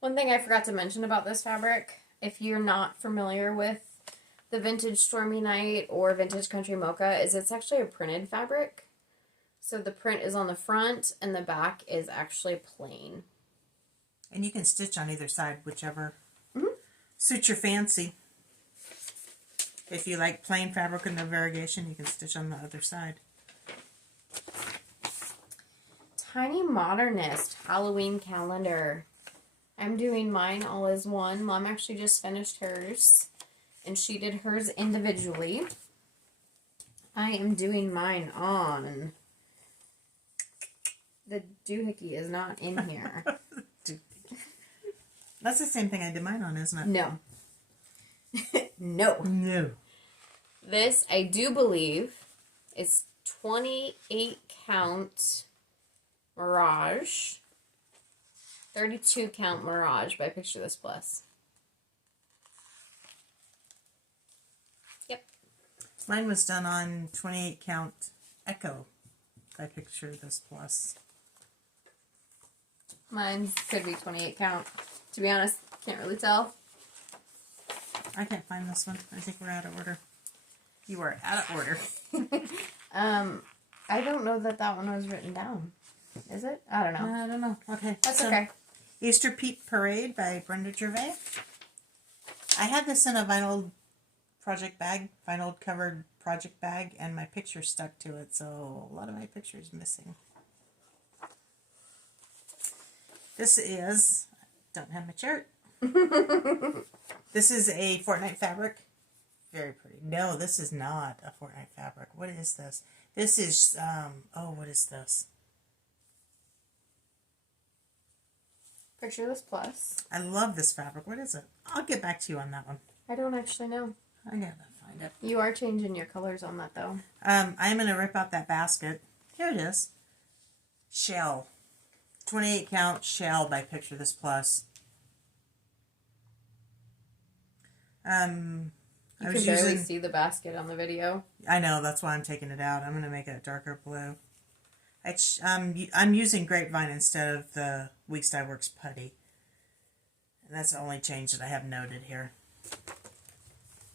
One thing I forgot to mention about this fabric, if you're not familiar with the Vintage Stormy Night or Vintage Country Mocha, is it's actually a printed fabric. So the print is on the front, and the back is actually plain. And you can stitch on either side, whichever suits your fancy. If you like plain fabric with no variegation, you can stitch on the other side. Tiny Modernist Halloween calendar. I'm doing mine all as one. Mom actually just finished hers, and she did hers individually. I am doing mine on... The doohickey is not in here. That's the same thing I did mine on, isn't it? No. No. No. This, I do believe, is 28 count Mirage. 32 count Mirage by Picture This Plus. Yep. Mine was done on 28 count Echo by Picture This Plus. Mine could be 28 count. To be honest, can't really tell. I can't find this one. I think we're out of order. You are out of order. I don't know that one was written down. Is it? I don't know. I don't know. Okay. That's so, okay. Easter Peak Parade by Brenda Gervais. I had this in a vinyl project bag, vinyl covered project bag, and my picture stuck to it, so a lot of my picture is missing. This is, don't have my chart. This is a Fortnite fabric. Very pretty. No, this is not a Fortnite fabric. What is this? This is, what is this? Picture This Plus. I love this fabric. What is it? I'll get back to you on that one. I don't actually know. I gotta find it. You are changing your colors on that, though. I'm gonna rip out that basket. Here it is. Shell. 28 count shell by Picture This Plus. You can barely see the basket on the video. I know, that's why I'm taking it out. I'm gonna make it a darker blue. I'm using Grapevine instead of the Weeks Dye Works putty. And that's the only change that I have noted here.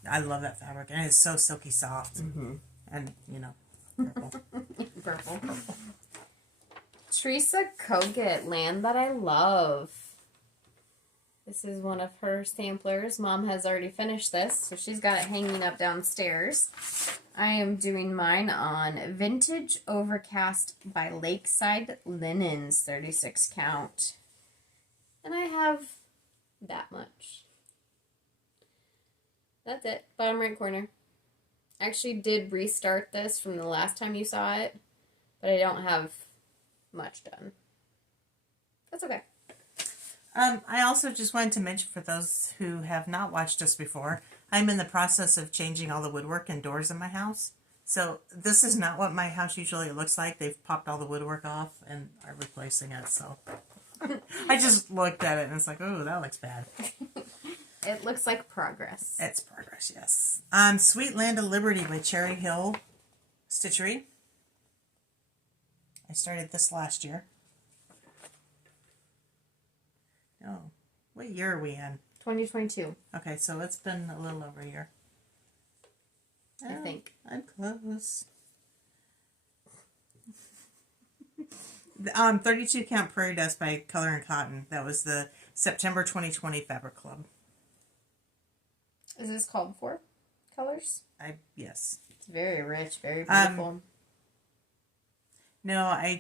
I love that fabric, and it's so silky soft. Mm-hmm. And, you know, purple. Purple. Teresa Kogut, Land That I Love. This is one of her samplers. Mom has already finished this, so she's got it hanging up downstairs. I am doing mine on Vintage Overcast by Lakeside Linens, 36 count. And I have that much. That's it. Bottom right corner. I actually did restart this from the last time you saw it, but I don't have much done. That's okay. I also just wanted to mention for those who have not watched us before, I'm in the process of changing all the woodwork and doors in my house. So this is not what my house usually looks like. They've popped all the woodwork off and are replacing it. So I just looked at it and it's like, oh, that looks bad. It looks like progress. It's progress, yes. Sweet Land of Liberty by Cherry Hill Stitchery. I started this last year. Oh, what year are we in? 2022. Okay, so it's been a little over a year. I think. I'm close. 32 count Prairie Dust by Color and Cotton. That was the September 2020 Fabric Club. Is this called for colors? Yes. It's very rich, very beautiful. No, I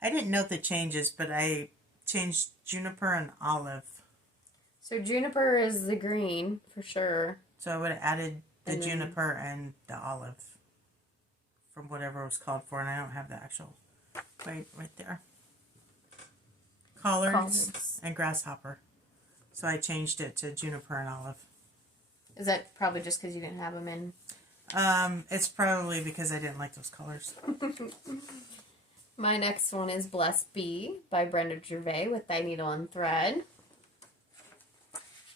didn't note the changes, but I changed Juniper and Olive. So Juniper is the green, for sure. So I would have added the Juniper and the Olive from whatever it was called for, and I don't have the actual right there. Collards and Grasshopper. So I changed it to Juniper and Olive. Is that probably just because you didn't have them in? It's probably because I didn't like those colors. My next one is Blessed Bee by Brenda Gervais with Dye Needle and Thread.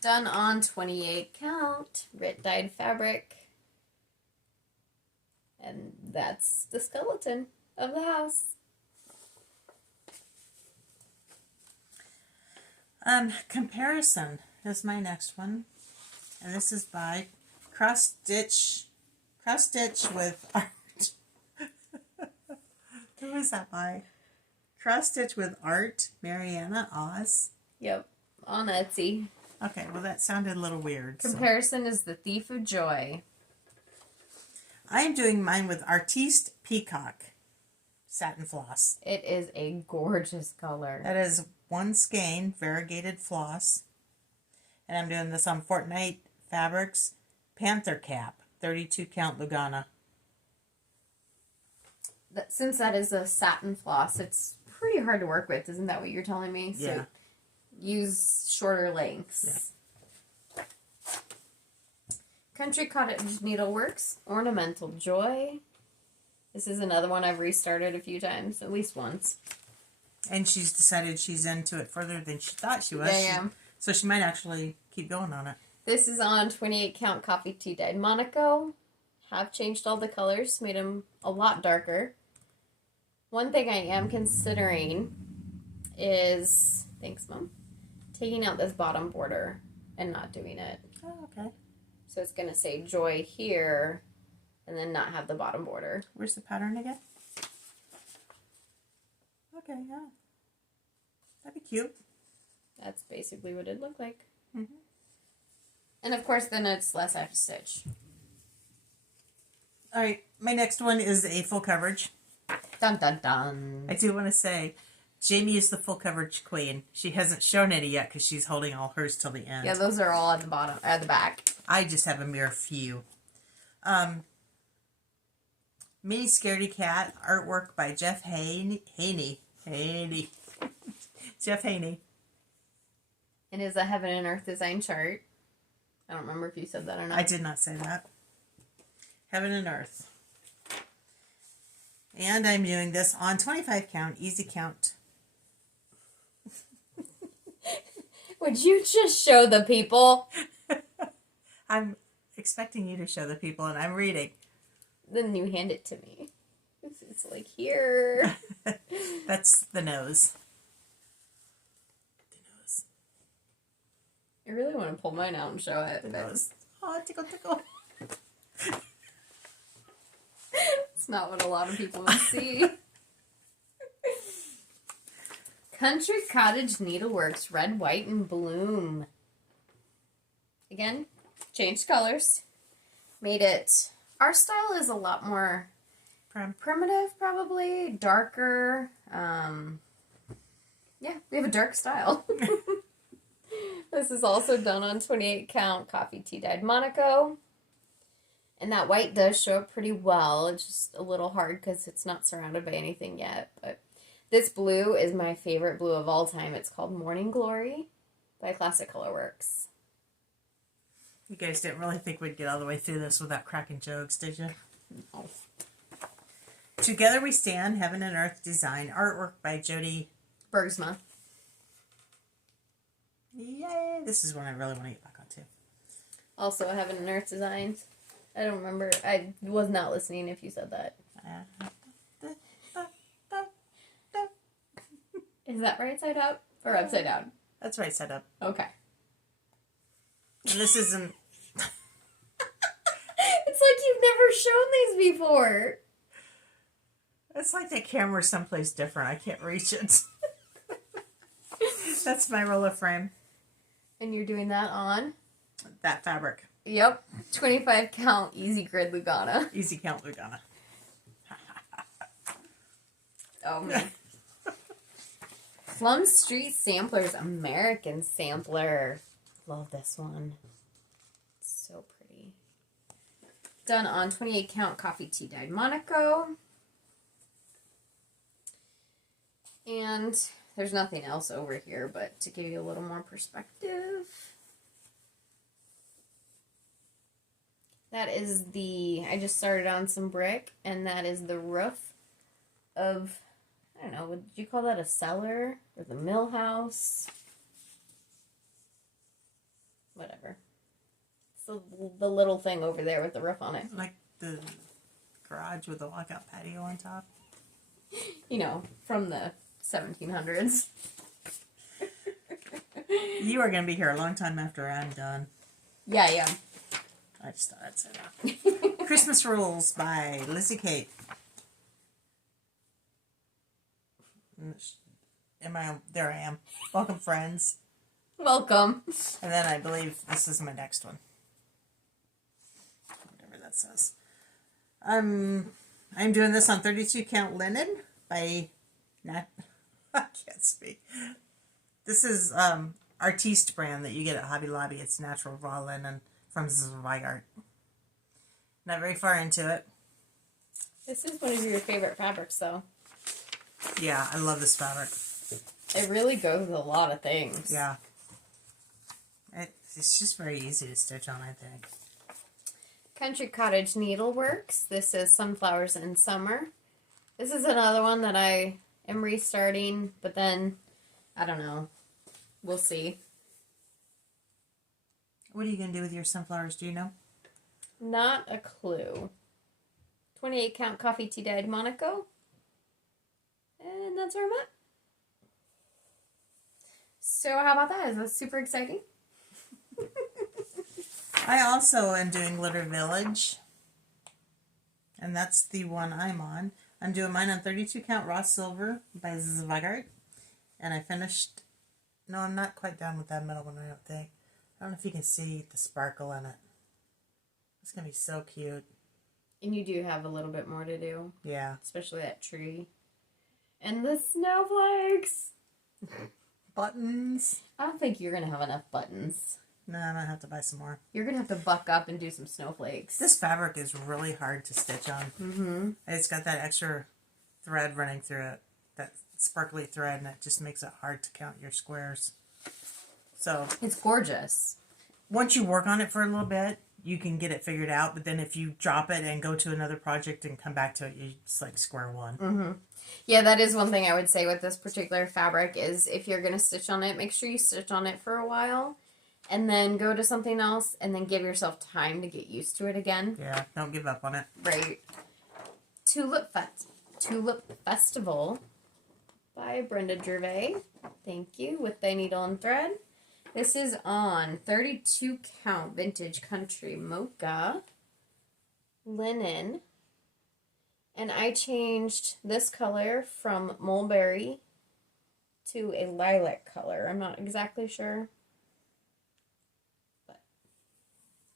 Done on 28 count, Rit dyed fabric. And that's the skeleton of the house. Comparison is my next one. And this is by Cross Stitch with Art. Who is that by? Cross Stitch with Art, Mariana Oz. Yep, on Etsy. Okay, well that sounded a little weird. Comparison is The Thief of Joy. I am doing mine with Artiste Peacock satin floss. It is a gorgeous color. That is one skein variegated floss. And I'm doing this on Fortnite Fabrics Panther Cap, 32 count Lugana. Since that is a satin floss, it's pretty hard to work with. Isn't that what you're telling me? Yeah. So use shorter lengths. Yeah. Country Cottage Needleworks, Ornamental Joy. This is another one I've restarted a few times, at least once. And she's decided she's into it further than she thought she was. I am. So she might actually keep going on it. This is on 28 count Coffee Tea Dyed Monaco. Have changed all the colors, made them a lot darker. One thing I am considering is, thanks Mom, taking out this bottom border and not doing it. Oh, okay. So it's going to say Joy here and then not have the bottom border. Where's the pattern again? Okay, yeah. That'd be cute. That's basically what it'd look like. Mm-hmm. And of course, then it's less I have to stitch. All right, my next one is a full coverage. Dun dun dun. I do want to say, Jamie is the full coverage queen. She hasn't shown any yet because she's holding all hers till the end. Yeah, those are all at the bottom, at the back. I just have a mere few. Mini Scaredy Cat artwork by Jeff Haney. Jeff Haney. It is a Heaven and Earth design chart. I don't remember if you said that or not. I did not say that. Heaven and Earth. And I'm doing this on 25 count, easy count. Would you just show the people? I'm expecting you to show the people, and I'm reading. Then you hand it to me. It's like, here. That's the nose. The nose. I really want to pull mine out and show it. The nose. Oh, tickle, tickle. It's not what a lot of people would see. Country Cottage Needleworks, red, white, and bloom. Again, changed colors. Made it... Our style is a lot more primitive, probably. Darker. Yeah, we have a dark style. This is also done on 28 count coffee tea dyed Monaco. And that white does show up pretty well. It's just a little hard because it's not surrounded by anything yet. But this blue is my favorite blue of all time. It's called Morning Glory by Classic Colorworks. You guys didn't really think we'd get all the way through this without cracking jokes, did you? No. Together We Stand, Heaven and Earth Design. Artwork by Jody Bergsma. Yay! This is one I really want to get back onto. Also Heaven and Earth Designs. I don't remember. I was not listening if you said that. Is that right side up or upside down? That's right side up. Okay. And this isn't... It's like you've never shown these before. It's like the camera's someplace different. I can't reach it. That's my roller frame. And you're doing that on? That fabric. Yep. 25 count easy grid Lugana. Easy count Lugana. Oh, man. Plum Street Samplers American Sampler. Love this one. It's so pretty. Done on 28 count coffee tea dyed Monaco. And there's nothing else over here, but to give you a little more perspective. That is I just started on some brick, and that is the roof of, I don't know, would you call that a cellar? Or the mill house? Whatever. So the little thing over there with the roof on it. Like the garage with the walkout patio on top. You know, from the 1700s. You are going to be here a long time after I'm done. Yeah. I just thought I'd say that. Christmas Rules by Lizzie Kate. There I am. Welcome, friends. Welcome. And then I believe this is my next one. Whatever that says. I'm doing this on 32 count linen by I can't speak. This is Artiste brand that you get at Hobby Lobby. It's natural raw linen from Zweigart. Not very far into it. This is one of your favorite fabrics, though. Yeah, I love this fabric. It really goes with a lot of things. Yeah. It's just very easy to stitch on, I think. Country Cottage Needleworks. This is Sunflowers in Summer. This is another one that I am restarting, but then, I don't know. We'll see. What are you going to do with your sunflowers, do you know? Not a clue. 28 count coffee tea dyed Monaco. And that's where I'm at. So how about that? Is that super exciting? I also am doing Glitter Village. And that's the one I'm on. I'm doing mine on 32 count raw silver by Zweigart. And I finished... No, I'm not quite done with that middle one, I don't think. I don't know if you can see the sparkle in it. It's going to be so cute. And you do have a little bit more to do. Yeah. Especially that tree. And the snowflakes. Buttons. I don't think you're going to have enough buttons. No, I'm going to have to buy some more. You're going to have to buck up and do some snowflakes. This fabric is really hard to stitch on. Mm-hmm. It's got that extra thread running through it. That sparkly thread, and it just makes it hard to count your squares. So it's gorgeous. once you work on it for a little bit, you can get it figured out. But then if you drop it and go to another project and come back to it, it's like square one. Mm-hmm. Yeah, that is one thing I would say with this particular fabric is if you're going to stitch on it, make sure you stitch on it for a while and then go to something else and then give yourself time to get used to it again. Yeah, don't give up on it. Right. Tulip Festival by Brenda Gervais. Thank you. With the needle and thread. This is on 32 count vintage country mocha linen. And I changed this color from mulberry to a lilac color. I'm not exactly sure. But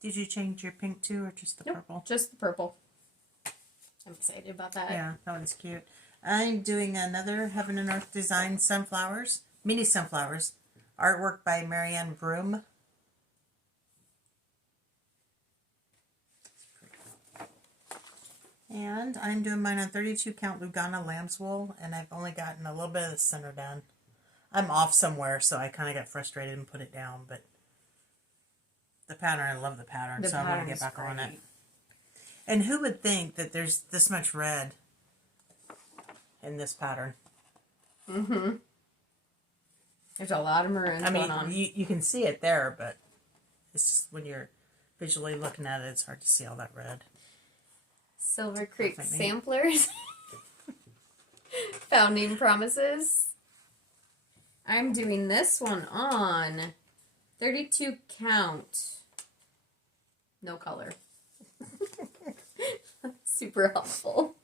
did you change your pink too, or just the purple? Just the purple. I'm excited about that. Yeah, that one's cute. I'm doing another Heaven and Earth Design sunflowers, mini sunflowers, artwork by Marianne Broom. And I'm doing mine on 32 count Lugana lamb's wool, and I've only gotten a little bit of the center done. I'm off somewhere, so I kind of got frustrated and put it down, but the pattern, I love the pattern, so I'm going to get back on it. And who would think that there's this much red in this pattern? Mm-hmm. There's a lot of maroon going on. You can see it there, but it's just when you're visually looking at it, it's hard to see all that red. Silver Creek Samplers. Founding Promises. I'm doing this one on 32 count. No color. Super helpful.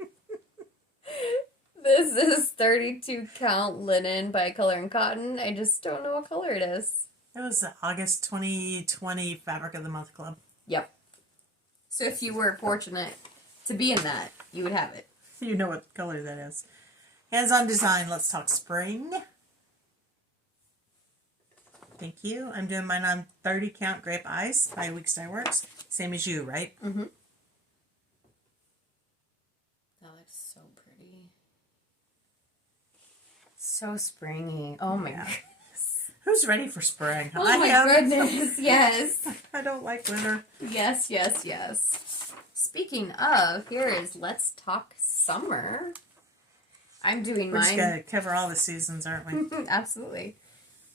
This is 32 count linen by Color and Cotton. I just don't know what color it is. It was the August 2020 Fabric of the Month Club. Yep. So if you were fortunate to be in that, you would have it. You know what color that is. Hands-on design. Let's talk spring. Thank you. I'm doing mine on 30 count Grape Ice by Weeks Dye Works. Same as you, right? Mm-hmm. That looks so pretty. So springy. Oh my goodness. Who's ready for spring? Oh my goodness. Yes. I don't like winter. Yes, yes, yes. Speaking of, here is Let's Talk Summer. I'm doing We're just mine. going to cover all the seasons, aren't we? Absolutely.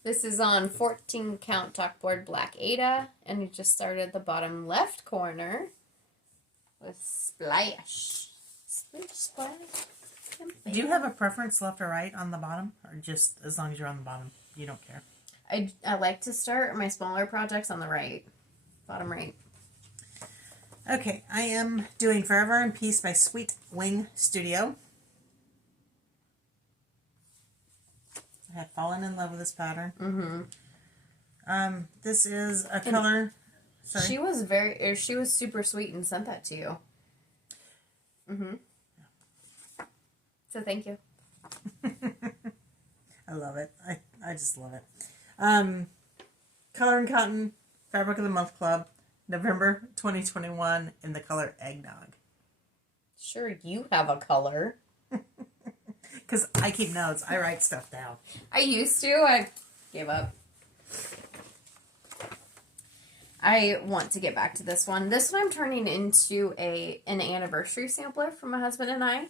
This is on 14 count chalkboard Black Ada, and we just started at the bottom left corner with Splash. Splash, splash. Do you have a preference left or right on the bottom? Or just as long as you're on the bottom, you don't care? I like to start my smaller projects on the right. Bottom right. Okay, I am doing Forever in Peace by Sweet Wing Studio. I have fallen in love with this pattern. Mm-hmm. This is a color. Sorry. She was super sweet and sent that to you. Mm-hmm. So thank you. I love it. I just love it. Color and Cotton, Fabric of the Month Club, November 2021, in the color Eggnog. Sure, you have a color. Because I keep notes. I write stuff down. I used to. I gave up. I want to get back to this one. This one I'm turning into an anniversary sampler for my husband and I.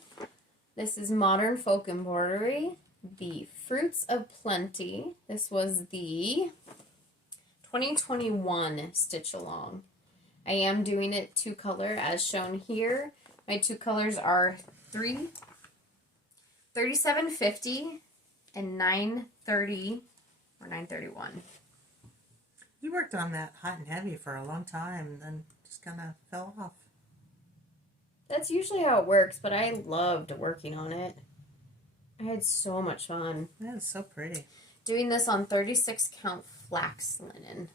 This is Modern Folk Embroidery, the Fruits of Plenty. This was the 2021 stitch along. I am doing it 2-color as shown here. My 2 colors are 3750 and 930 or 931. You worked on that hot and heavy for a long time and then just kind of fell off. That's usually how it works, but I loved working on it. I had so much fun. That is so pretty. Doing this on 36 count flax linen.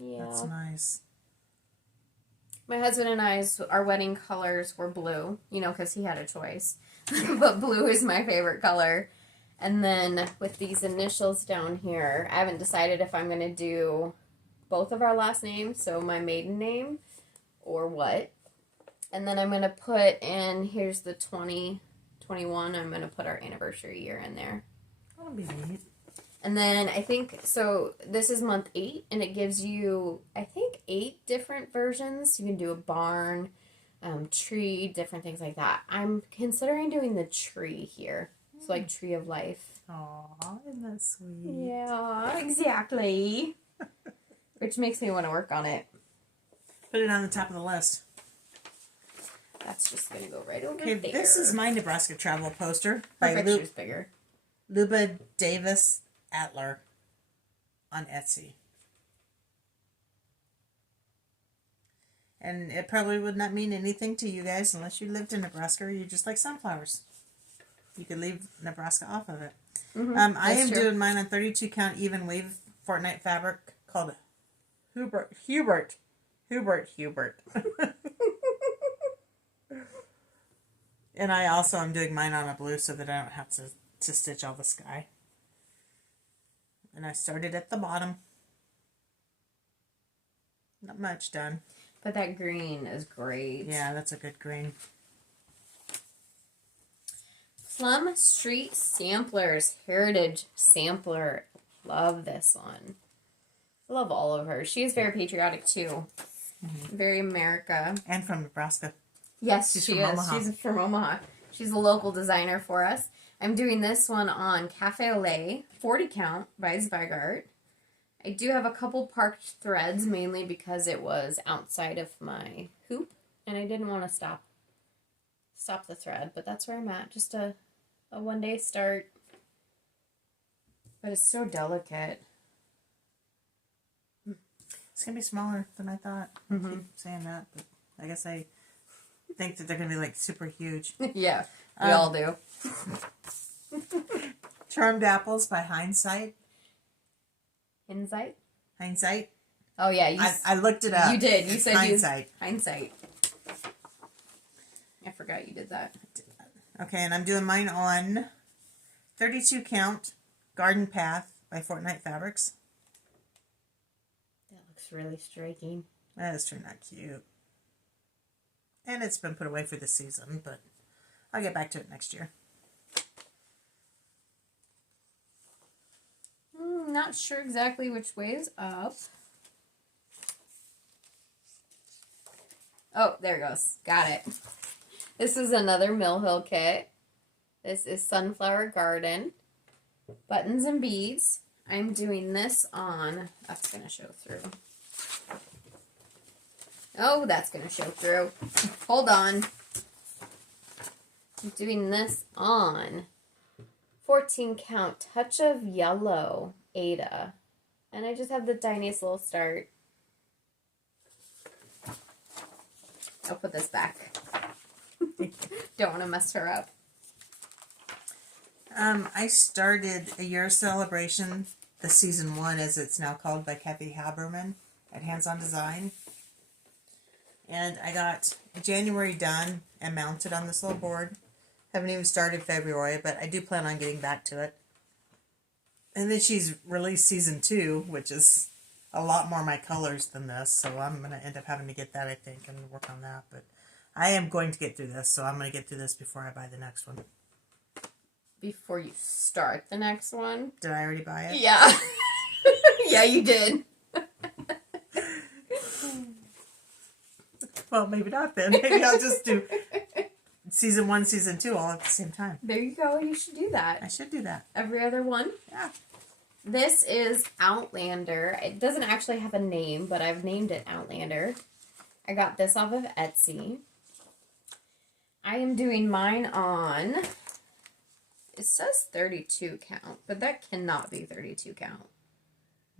Yeah. That's nice. My husband and our wedding colors were blue, because he had a choice. But blue is my favorite color. And then with these initials down here, I haven't decided if I'm going to do both of our last names, so my maiden name, or what. And then I'm going to put in, here's the 2021, I'm going to put our anniversary year in there. That'll be neat. And then I think, so this is month 8, and it gives you, I think, 8 different versions. You can do a barn, tree, different things like that. I'm considering doing the tree here. So like tree of life. Aw, isn't that sweet? Yeah, exactly. Which makes me want to work on it. Put it on the top of the list. That's just going to go right over Okay, there. this is my Nebraska travel poster Her by picture's bigger. Luba Davis Atler on Etsy. And it probably would not mean anything to you guys unless you lived in Nebraska or you just like sunflowers. You could leave Nebraska off of it. Mm-hmm. I am doing mine on 32 count even weave fortnight fabric called Hubert. And I also am doing mine on a blue so that I don't have to stitch all the sky. And I started at the bottom. Not much done. But that green is great. Yeah, that's a good green. Plum Street Samplers, Heritage Sampler. Love this one. Love all of her. She is very patriotic too. Mm-hmm. Very America. And from Nebraska. Yes, she is. Omaha. She's from Omaha. She's a local designer for us. I'm doing this one on Cafe au Lait, 40 count by Zweigart. I do have a couple parked threads, mainly because it was outside of my hoop, and I didn't want to stop the thread, but that's where I'm at. Just a one-day start. But it's so delicate. It's going to be smaller than I thought. Mm-hmm. I keep saying that, but I guess I think that they're going to be like super huge. Yeah, we all do. Charmed Apples by Hindsight. Hindsight? Oh, yeah. I looked it up. You did. You said Hindsight. Hindsight. I forgot you did that. Okay, and I'm doing mine on 32 count Garden Path by Fortnight Fabrics. That looks really striking. That has turned out cute. And it's been put away for the season, but I'll get back to it next year. Not sure exactly which way is up. Oh, there it goes. Got it. This is another Mill Hill kit. This is Sunflower Garden. Buttons and beads. I'm doing this on... That's going to show through. Oh, that's going to show through. Hold on. I'm doing this on 14 count Touch of Yellow Ada. And I just have the tiniest little start. I'll put this back. Don't want to mess her up. I started a year celebration, the season 1 as it's now called, by Kathy Haberman at Hands On Design. And I got January done and mounted on this little board. Haven't even started February, but I do plan on getting back to it. And then she's released season 2, which is a lot more my colors than this, so I'm going to end up having to get that, I think, and work on that. But I am going to get through this, so I'm going to get through this before I buy the next one. Before you start the next one? Did I already buy it? Yeah. Yeah, you did. Well, maybe not then. Maybe I'll just do season 1, season 2 all at the same time. There you go. You should do that. I should do that. Every other one? Yeah. This is Outlander. It doesn't actually have a name, but I've named it Outlander. I got this off of Etsy. I am doing mine on... It says 32 count, but that cannot be 32 count.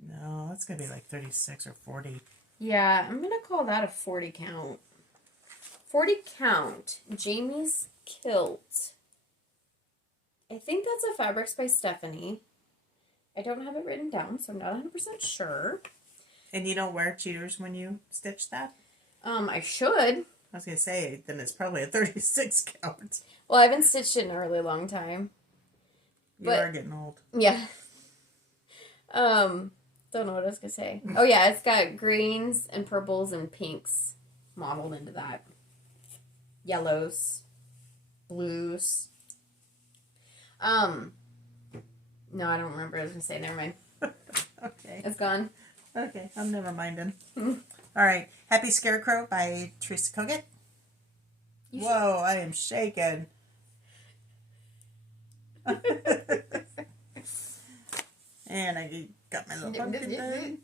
No, that's going to be like 36 or 40. Yeah, I'm going to call that a 40 count. 40 count. Jamie's Kilt. I think that's a Fabrics by Stephanie. I don't have it written down, so I'm not 100% sure. And you don't wear cheaters when you stitch that? I should. I was going to say, then it's probably a 36 count. Well, I haven't stitched it in a really long time. You are getting old. Yeah. Don't know what I was going to say. Oh, yeah, it's got greens and purples and pinks modeled into that. Yellows. Blues. No, I don't remember. I was going to say, never mind. Okay. It's gone. Okay, I'm never minding. All right. Happy Scarecrow by Teresa Kogut. Whoa, I am shaking. And I got my little pumpkin done.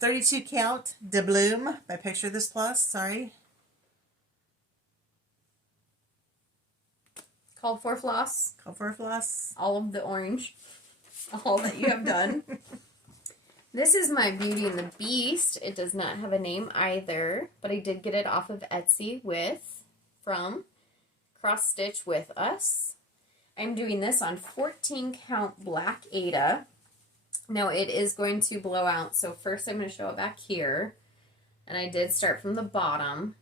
32 count De Bloom by Picture This Plus. Sorry. Called for floss. Call for a floss. All of the orange. All that you have done. This is my Beauty and the Beast. It does not have a name either, but I did get it off of Etsy from Cross Stitch With Us. I'm doing this on 14 count black Aida. Now it is going to blow out, so first I'm going to show it back here. And I did start from the bottom.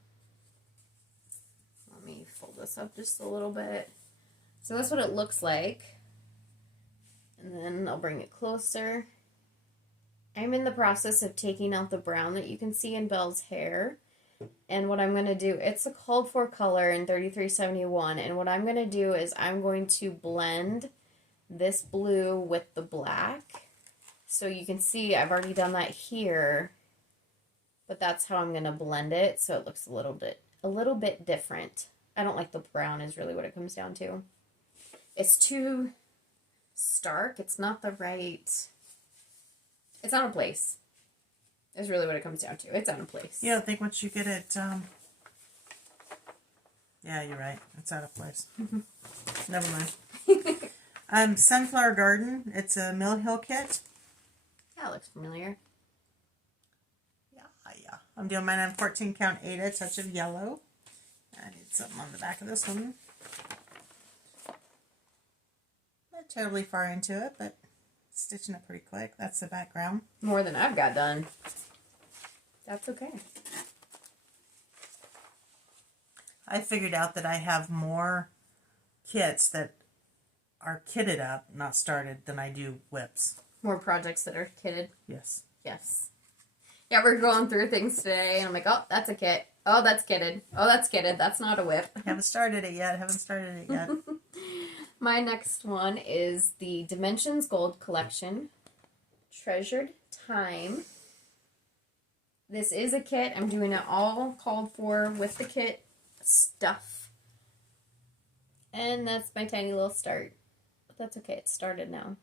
Let me fold this up just a little bit. So that's what it looks like. And then I'll bring it closer. I'm in the process of taking out the brown that you can see in Belle's hair. And what I'm going to do, it's a called for color in 3371. And what I'm going to do is I'm going to blend this blue with the black. So you can see I've already done that here. But that's how I'm going to blend it so it looks a little bit different. I don't like the brown is really what it comes down to. It's too stark. It's not the right... It's out of place. Is really what it comes down to. It's out of place. Yeah, I think once you get it, yeah, you're right. It's out of place. Never mind. Sunflower Garden. It's a Mill Hill kit. That looks familiar. Yeah. I'm doing mine on 14 count Aida, touch of yellow. I need something on the back of this one. Not terribly far into it, but stitching it pretty quick. That's the background. More than I've got done. That's okay. I figured out that I have more kits that are kitted up, not started, than I do WIPs. More projects that are kitted. Yes. Yes. Yeah, we're going through things today, and I'm like, oh, that's a kit. Oh, that's kitted. Oh, that's kitted. That's not a WIP. Haven't started it yet. My next one is the Dimensions Gold Collection. Treasured Time. This is a kit. I'm doing it all called for with the kit stuff. And that's my tiny little start. But that's okay. It's started now.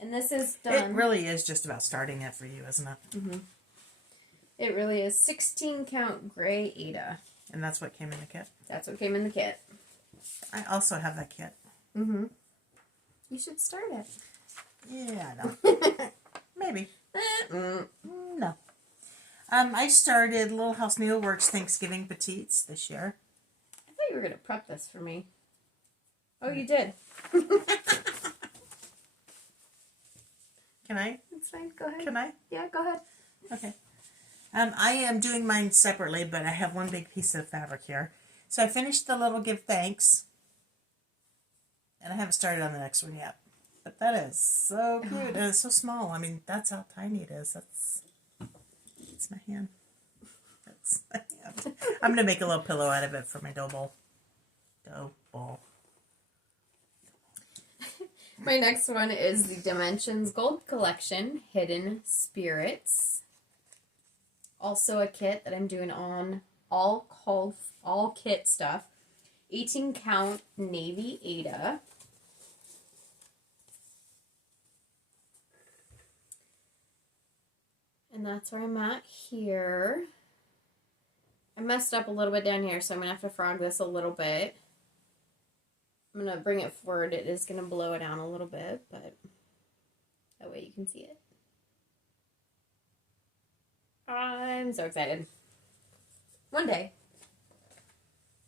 And this is done. It really is just about starting it for you, isn't it? Mm-hmm. It really is 16 count gray Aida. And that's what came in the kit? That's what came in the kit. I also have that kit. Mm-hmm. You should start it. Yeah, no. Maybe. No. I started Little House Needleworks Thanksgiving Petites this year. I thought you were going to prep this for me. Oh, you did. Can I? That's fine. Go ahead. Can I? Yeah, go ahead. Okay. I am doing mine separately, but I have one big piece of fabric here. So I finished the little Give Thanks. And I haven't started on the next one yet. But that is so cute. And it's so small. I mean, that's how tiny it is. It's my hand. That's my hand. I'm going to make a little pillow out of it for my dough bowl. Dough bowl. My next one is the Dimensions Gold Collection, Hidden Spirits. Also a kit that I'm doing on all kit stuff. 18 count Navy Aida. And that's where I'm at here. I messed up a little bit down here, so I'm going to have to frog this a little bit. I'm going to bring it forward. It is going to blow it out a little bit, but that way you can see it. I'm so excited. One day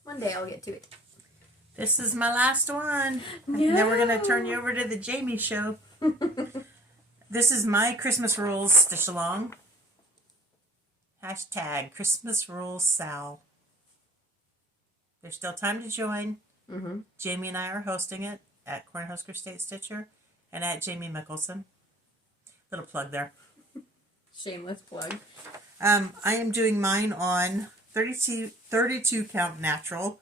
I'll get to it. This is my last one. No. And then we're going to turn you over to the Jamie show. This is my Christmas Rules Stitch Along. Hashtag Christmas Rules Sal. There's still time to join. Mm-hmm. Jamie and I are hosting it at Cornhusker State Stitcher and at Jamie Mickelson. Little plug there. Shameless plug. I am doing mine on 32 count natural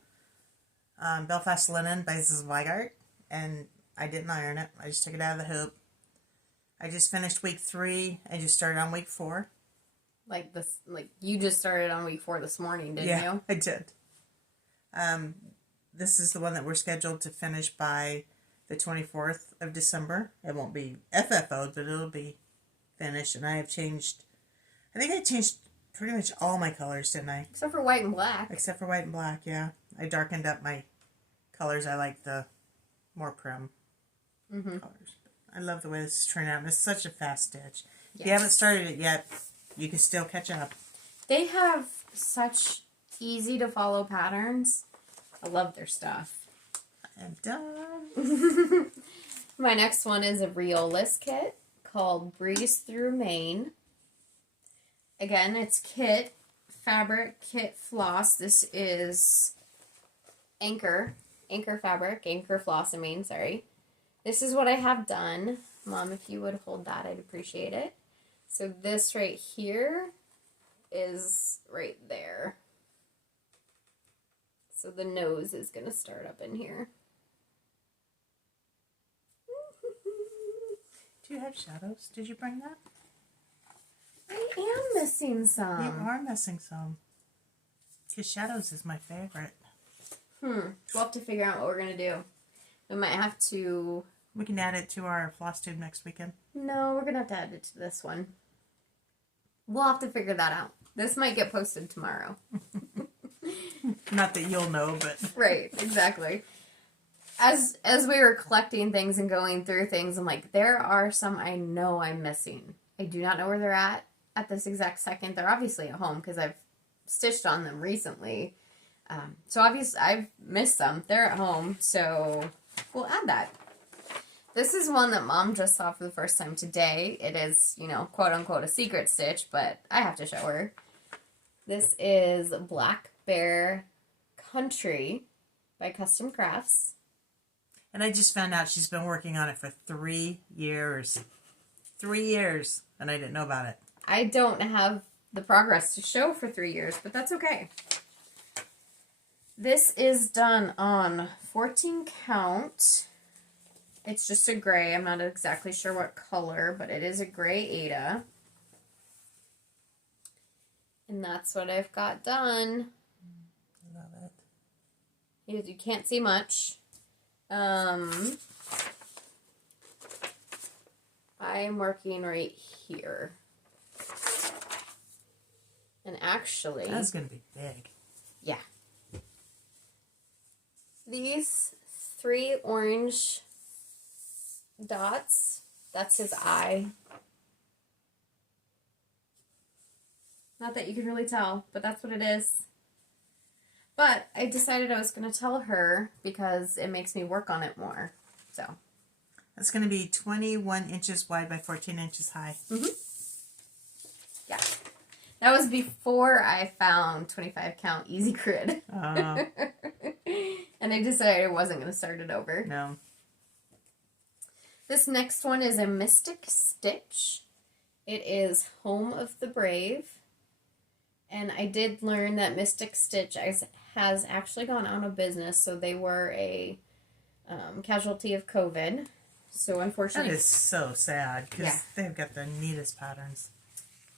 Belfast linen by Zweigart, and I didn't iron it. I just took it out of the hoop. I just finished week 3. I just started on week 4. Like this, like you just started on week 4 this morning, didn't you? I did. This is the one that we're scheduled to finish by the 24th of December. It won't be FFO'd, but it'll be finished. And I think I changed pretty much all my colors, didn't I? Except for white and black. Except for white and black, yeah. I darkened up my colors. I like the more prim colors. I love the way this is turning out. It's such a fast stitch. If you haven't started it yet, you can still catch up. They have such easy to follow patterns. I love their stuff. I'm done. My next one is a Riolis kit called Breeze Through Maine. Again, it's kit, fabric, kit, floss. This is Anchor fabric, Anchor floss, sorry. This is what I have done. Mom, if you would hold that, I'd appreciate it. So this right here is right there. So the nose is going to start up in here. Do you have shadows? Did you bring that? I am missing some. You are missing some. Because shadows is my favorite. We'll have to figure out what we're going to do. We might have to... We can add it to our Flosstube next weekend. No, we're going to have to add it to this one. We'll have to figure that out. This might get posted tomorrow. Not that you'll know, but... Right, exactly. As we were collecting things and going through things, I'm like, there are some I know I'm missing. I do not know where they're at this exact second. They're obviously at home because I've stitched on them recently. So obviously I've missed some. They're at home, so we'll add that. This is one that Mom just saw for the first time today. It is, quote unquote a secret stitch, but I have to show her. This is Black Bear Country by Custom Crafts. And I just found out she's been working on it for 3 years. 3 years. And I didn't know about it. I don't have the progress to show for 3 years, but that's okay. This is done on 14 count. It's just a gray. I'm not exactly sure what color, but it is a gray Ada. And that's what I've got done. Love it. You can't see much. I am working right here. And actually... That's going to be big. Yeah. These 3 orange dots, that's his eye. Not that you can really tell, but that's what it is. But I decided I was going to tell her because it makes me work on it more. So that's going to be 21 inches wide by 14 inches high. Yeah. That was before I found 25 count easy grid. And I decided I wasn't going to start it over. No. This next one is a Mystic Stitch. It is Home of the Brave. And I did learn that Mystic Stitch has actually gone out of business, so they were a casualty of COVID. So unfortunately... That is so sad, because they've got the neatest patterns.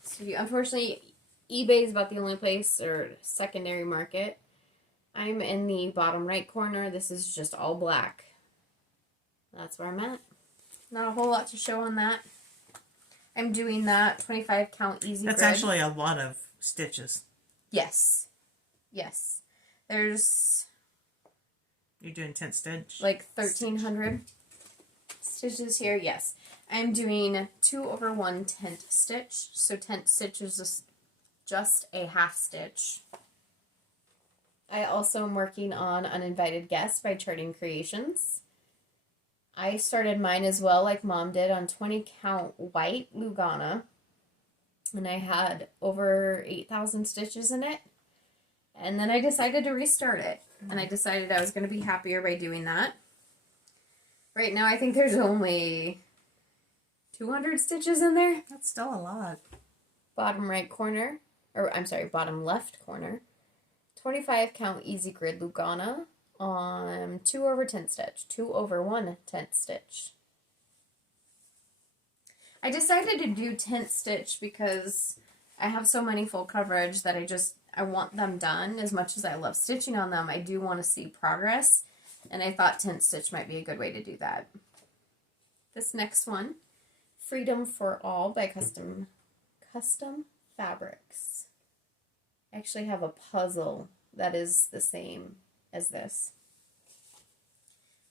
So unfortunately, eBay is about the only place, or secondary market. I'm in the bottom right corner. This is just all black. That's where I'm at. Not a whole lot to show on that. I'm doing that 25 count easy That's grid. actually a lot of stitches. Yes. Yes. There's... You're doing 10 stitch? Like 1,300 stitches here. Yes. I'm doing 2/1 tent stitch. So tent stitch is just a half stitch. I also am working on Uninvited Guests by Charting Creations. I started mine as well, like Mom did, on 20 count white Lugana. And I had over 8,000 stitches in it. And then I decided to restart it. And I decided I was going to be happier by doing that. Right now I think there's only 200 stitches in there. That's still a lot. Bottom right corner, or I'm sorry, bottom left corner. 25 count easy grid Lugana on 2 over 10 stitch, 2 over 1 10th stitch. I decided to do 10th stitch because I have so many full coverage that I want them done. As much as I love stitching on them, I do want to see progress, and I thought 10th stitch might be a good way to do that. This next one, Freedom for All by Custom Fabrics. I actually have a puzzle that is the same as this.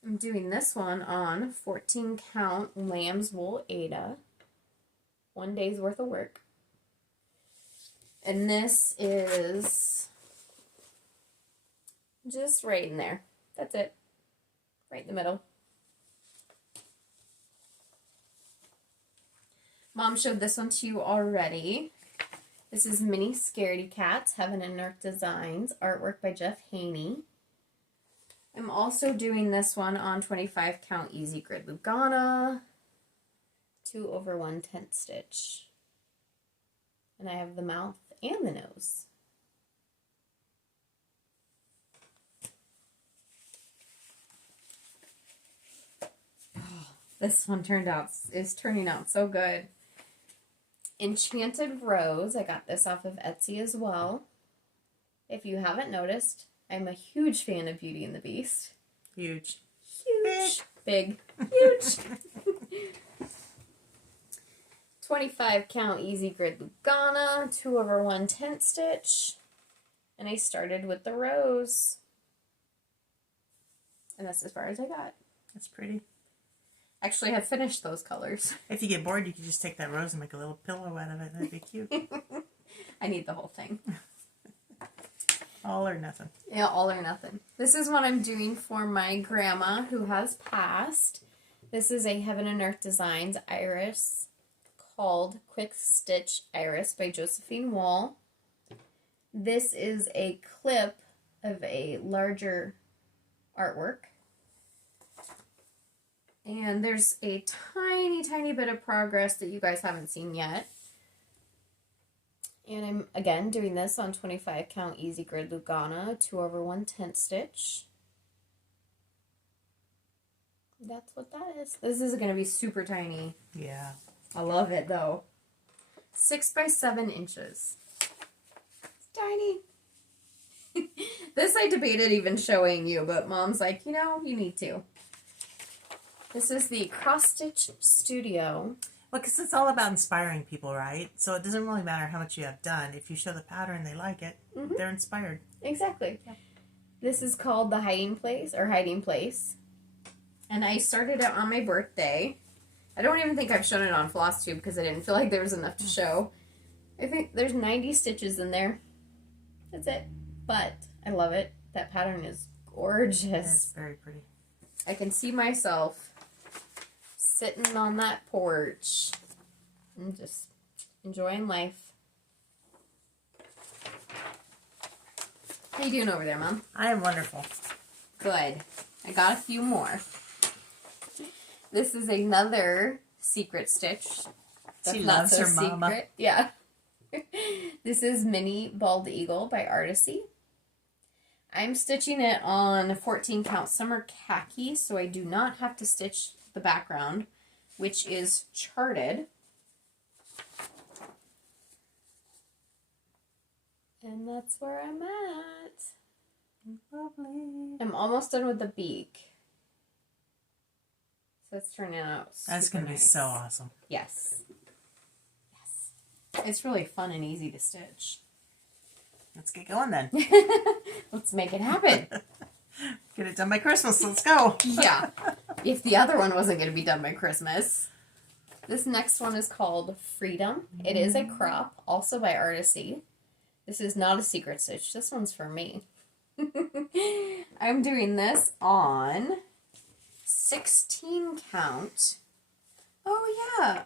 I'm doing this one on 14 count lamb's wool Aida. 1 day's worth of work. And this is just right in there. That's it. Right in the middle. Mom showed this one to you already. This is Mini Scaredy Cats, Heaven and Earth Designs, artwork by Jeff Haney. I'm also doing this one on 25 count Easy Grid Lugana, 2 over 1 10th stitch. And I have the mouth and the nose. This one is turning out so good. Enchanted Rose. I got this off of Etsy as well. If you haven't noticed, I'm a huge fan of Beauty and the Beast. Huge. Huge. Big. Huge. 25 count Easy Grid Lugana, 2 over 1 10th stitch. And I started with the rose. And that's as far as I got. That's pretty. Actually, I've finished those colors. If you get bored, you can just take that rose and make a little pillow out of it. That'd be cute. I need the whole thing. All or nothing. Yeah, all or nothing. This is what I'm doing for my grandma who has passed. This is a Heaven and Earth Designs iris called Quick Stitch Iris by Josephine Wall. This is a clip of a larger artwork. And there's a tiny, tiny bit of progress that you guys haven't seen yet. And I'm, again, doing this on 25 count Easy Grid Lugana, 2 over 1 10th stitch. That's what that is. This is going to be super tiny. Yeah. I love it, though. 6 by 7 inches. It's tiny. This I debated even showing you, but Mom's like, you know, you need to. This is the Cross Stitch Studio. Well, because it's all about inspiring people, right? So it doesn't really matter how much you have done. If you show the pattern, they like it, they're inspired. Exactly. Yep. This is called The Hiding Place, or Hiding Place. And I started it on my birthday. I don't even think I've shown it on Flosstube because I didn't feel like there was enough to show. I think there's 90 stitches in there. That's it. But I love it. That pattern is gorgeous. It's very pretty. I can see myself sitting on that porch and just enjoying life. How you doing over there, Mom? I am wonderful. Good. I got a few more. This is another secret stitch. She loves her mama. Yeah. This is Mini Bald Eagle by Artisy. I'm stitching it on 14 count Summer Khaki, so I do not have to stitch the background, which is charted. And that's where I'm at. Lovely. I'm almost done with the beak. So it's turning out super That's going to be nice. so awesome. Yes. Yes. It's really fun and easy to stitch. Let's get going then. Let's make it happen. Get it done by Christmas. Let's go. Yeah. If the other one wasn't going to be done by Christmas. This next one is called Freedom. It is a crop, also by Artisy. This is not a secret stitch. This one's for me. I'm doing this on 16 count. Oh, yeah.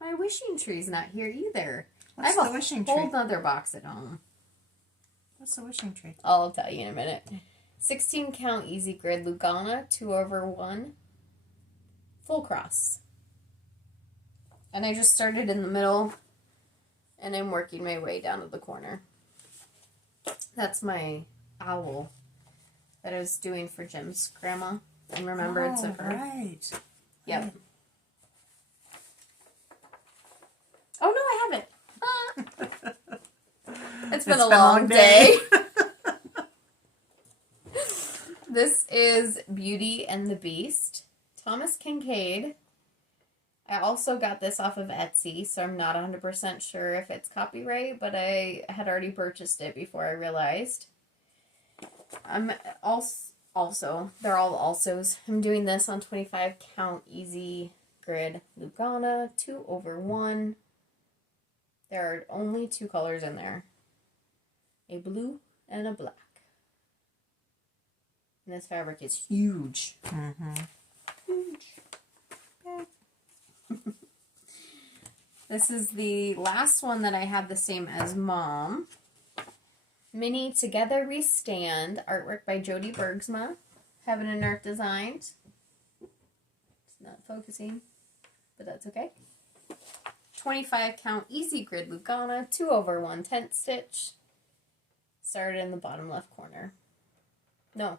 My wishing tree's not here either. What's I have the wishing a whole tree? other box at home. What's the wishing tree? I'll tell you in a minute. 16 count Easy Grid Lugana, 2 over 1 full cross. And I just started in the middle and I'm working my way down to the corner. That's my owl that I was doing for Jim's grandma and remembrance of her. Right. Yep. Right. Oh, no, I haven't. It's been a long day. This is Beauty and the Beast. Thomas Kincaid. I also got this off of Etsy, so I'm not 100% sure if it's copyright, but I had already purchased it before I realized. I'm also, they're all alsos. I'm doing this on 25 count easy grid Lugana 2/1. There are only 2 colors in there. A blue and a black. And this fabric is huge. Mm-hmm. Huge. This is the last one that I have the same as Mom. Mini Together We Stand, artwork by Jody Bergsma. Heaven and Earth Designs. It's not focusing, but that's okay. 25 count easy grid Lugana, 2/1 tent stitch. Started in the bottom left corner. No.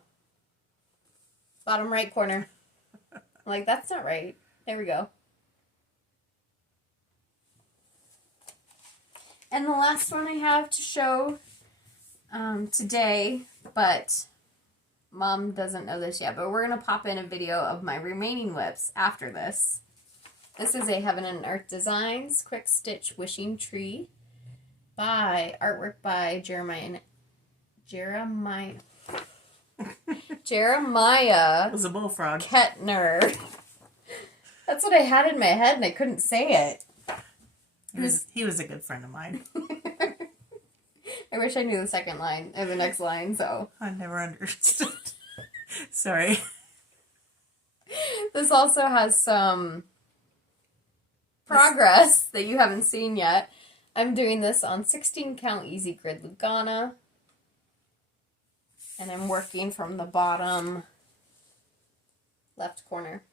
Bottom right corner. Like, that's not right. There we go. And the last one I have to show today, but Mom doesn't know this yet, but we're going to pop in a video of my remaining WIPs after this. This is a Heaven and Earth Designs Quick Stitch Wishing Tree by artwork by Jeremiah. It was a bullfrog. Kettner. That's what I had in my head and I couldn't say it. He was a good friend of mine. I wish I knew the second line, or the next line, so. I never understood. Sorry. This also has some progress that you haven't seen yet. I'm doing this on 16 count easy grid Lugana. And I'm working from the bottom left corner.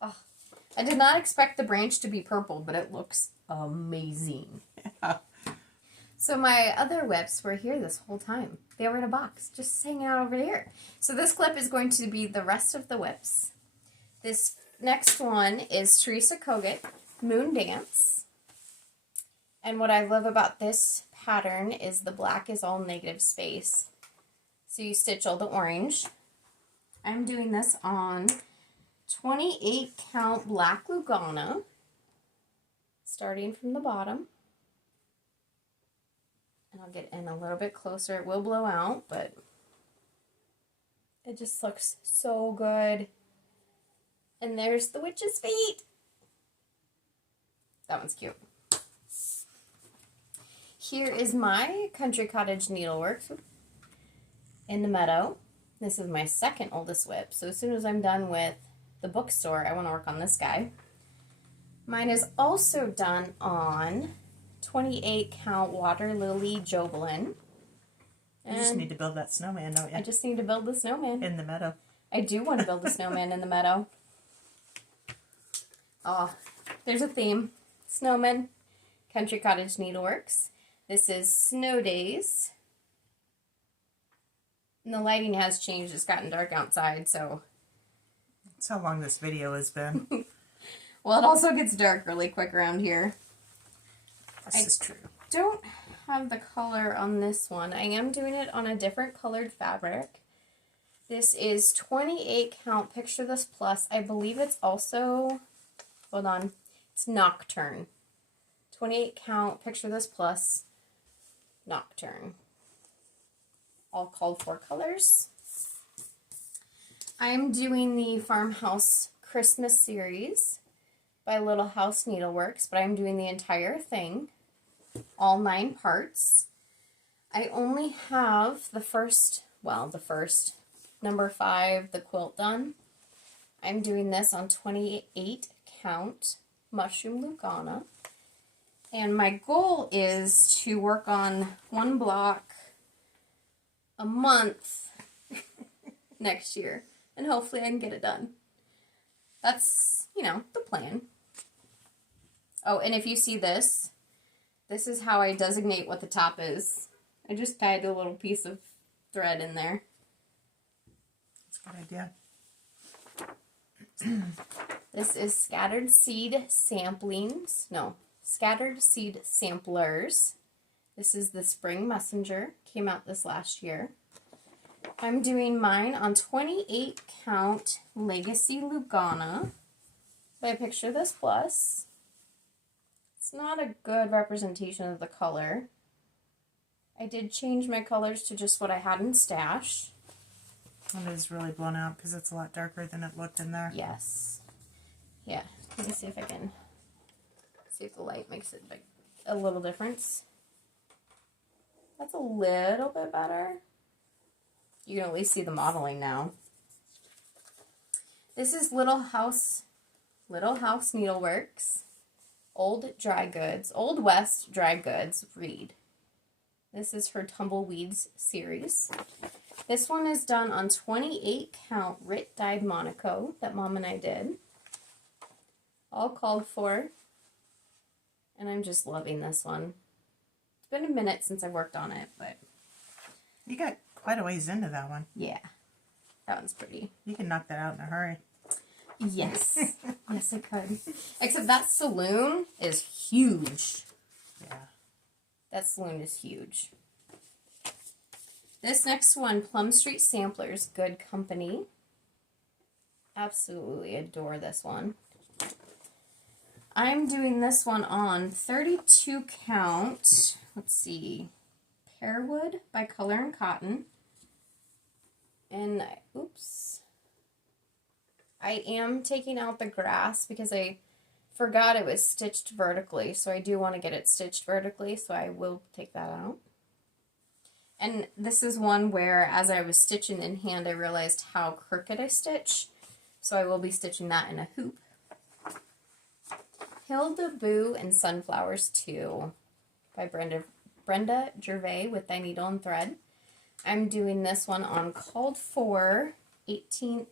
Oh, I did not expect the branch to be purple, but it looks amazing. Yeah. So my other WIPs were here this whole time. They were in a box, just hanging out over here. So this clip is going to be the rest of the WIPs. This next one is Teresa Kogut, Moon Dance. And what I love about this pattern is the black is all negative space. So you stitch all the orange. I'm doing this on 28 count black Lugana, starting from the bottom. And I'll get in a little bit closer. It will blow out, but it just looks so good. And there's the witch's feet. That one's cute. Here is my Country Cottage Needlework in the meadow. This is my second oldest WIP. So as soon as I'm done with the bookstore, I want to work on this guy. Mine is also done on 28 count Water Lily Jobelin. You just need to build that snowman, don't you? I just need to build the snowman. In the meadow. I do want to build the snowman in the meadow. Oh, there's a theme. Snowman, Country Cottage Needleworks. This is Snow Days. And the lighting has changed. It's gotten dark outside, so. That's how long this video has been. Well, it also gets dark really quick around here. This is true. Don't have the color on this one. I am doing it on a different colored fabric. This is 28 count Picture This Plus. I believe it's also, hold on, it's Nocturne. 28 count Picture This Plus Nocturne. All called for colors. I'm doing the Farmhouse Christmas series by Little House Needleworks, but I'm doing the entire thing, all 9 parts. I only have the first number 5, the quilt done. I'm doing this on 28 count Mushroom Lugana. And my goal is to work on 1 block a month next year. And hopefully I can get it done. That's, the plan. Oh, and if you see this, this is how I designate what the top is. I just tied a little piece of thread in there. That's a good idea. This is Scattered Seed Samplings. No, Scattered Seed Samplers. This is the Spring Messenger. Came out this last year. I'm doing mine on 28 count Legacy Lugana by Picture This Plus. It's not a good representation of the color. I did change my colors to just what I had in stash. And it is really blown out because it's a lot darker than it looked in there. Yes. Yeah. Let me see if I can see if the light makes it like a little difference. That's a little bit better. You can at least see the modeling now. This is Little House Needleworks. Old West Dry Goods Reed. This is her Tumbleweeds series. This one is done on 28 count Rit Dyed Monaco that Mom and I did. All called for. And I'm just loving this one. It's been a minute since I worked on it, but... You got quite a ways into that one. Yeah. That one's pretty. You can knock that out in a hurry. Yes. Yes, I could. Except that saloon is huge. Yeah. That saloon is huge. This next one, Plum Street Samplers, Good Company. Absolutely adore this one. I'm doing this one on 32 count, let's see, Pearwood by Color and Cotton. And, oops, I am taking out the grass because I forgot it was stitched vertically, so I do want to get it stitched vertically, so I will take that out. And this is one where, as I was stitching in hand, I realized how crooked I stitch, so I will be stitching that in a hoop. Hilda Boo and Sunflowers 2 by Brenda Gervais with Thy Needle and Thread. I'm doing this one on Called For 18th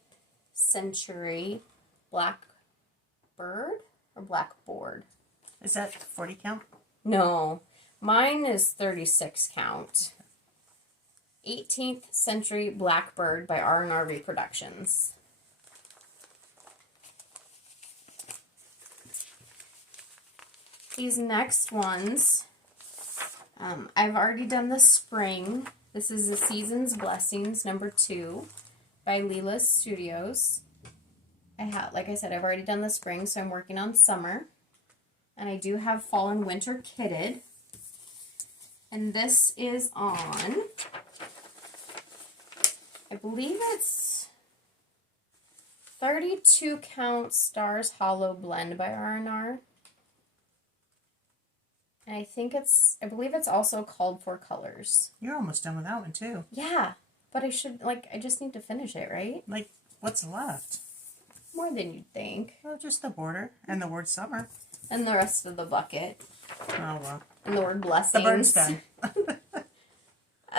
Century Blackbird or Blackboard. Is that 40 count? No, mine is 36 count. 18th Century Blackbird by R&R Reproductions. These next ones, I've already done the spring. This is the Season's Blessings #2 by Leela's Studios. Like I said, I've already done the spring, so I'm working on summer. And I do have fall and winter kitted. And this is on, I believe it's 32 count Stars Hollow Blend by R&R. And I believe it's also Called For Colors. You're almost done with that one, too. Yeah, but I just need to finish it, right? Like, what's left? More than you'd think. Well, just the border and the word summer. And the rest of the bucket. Oh, well. And the word blessings. The bird's done.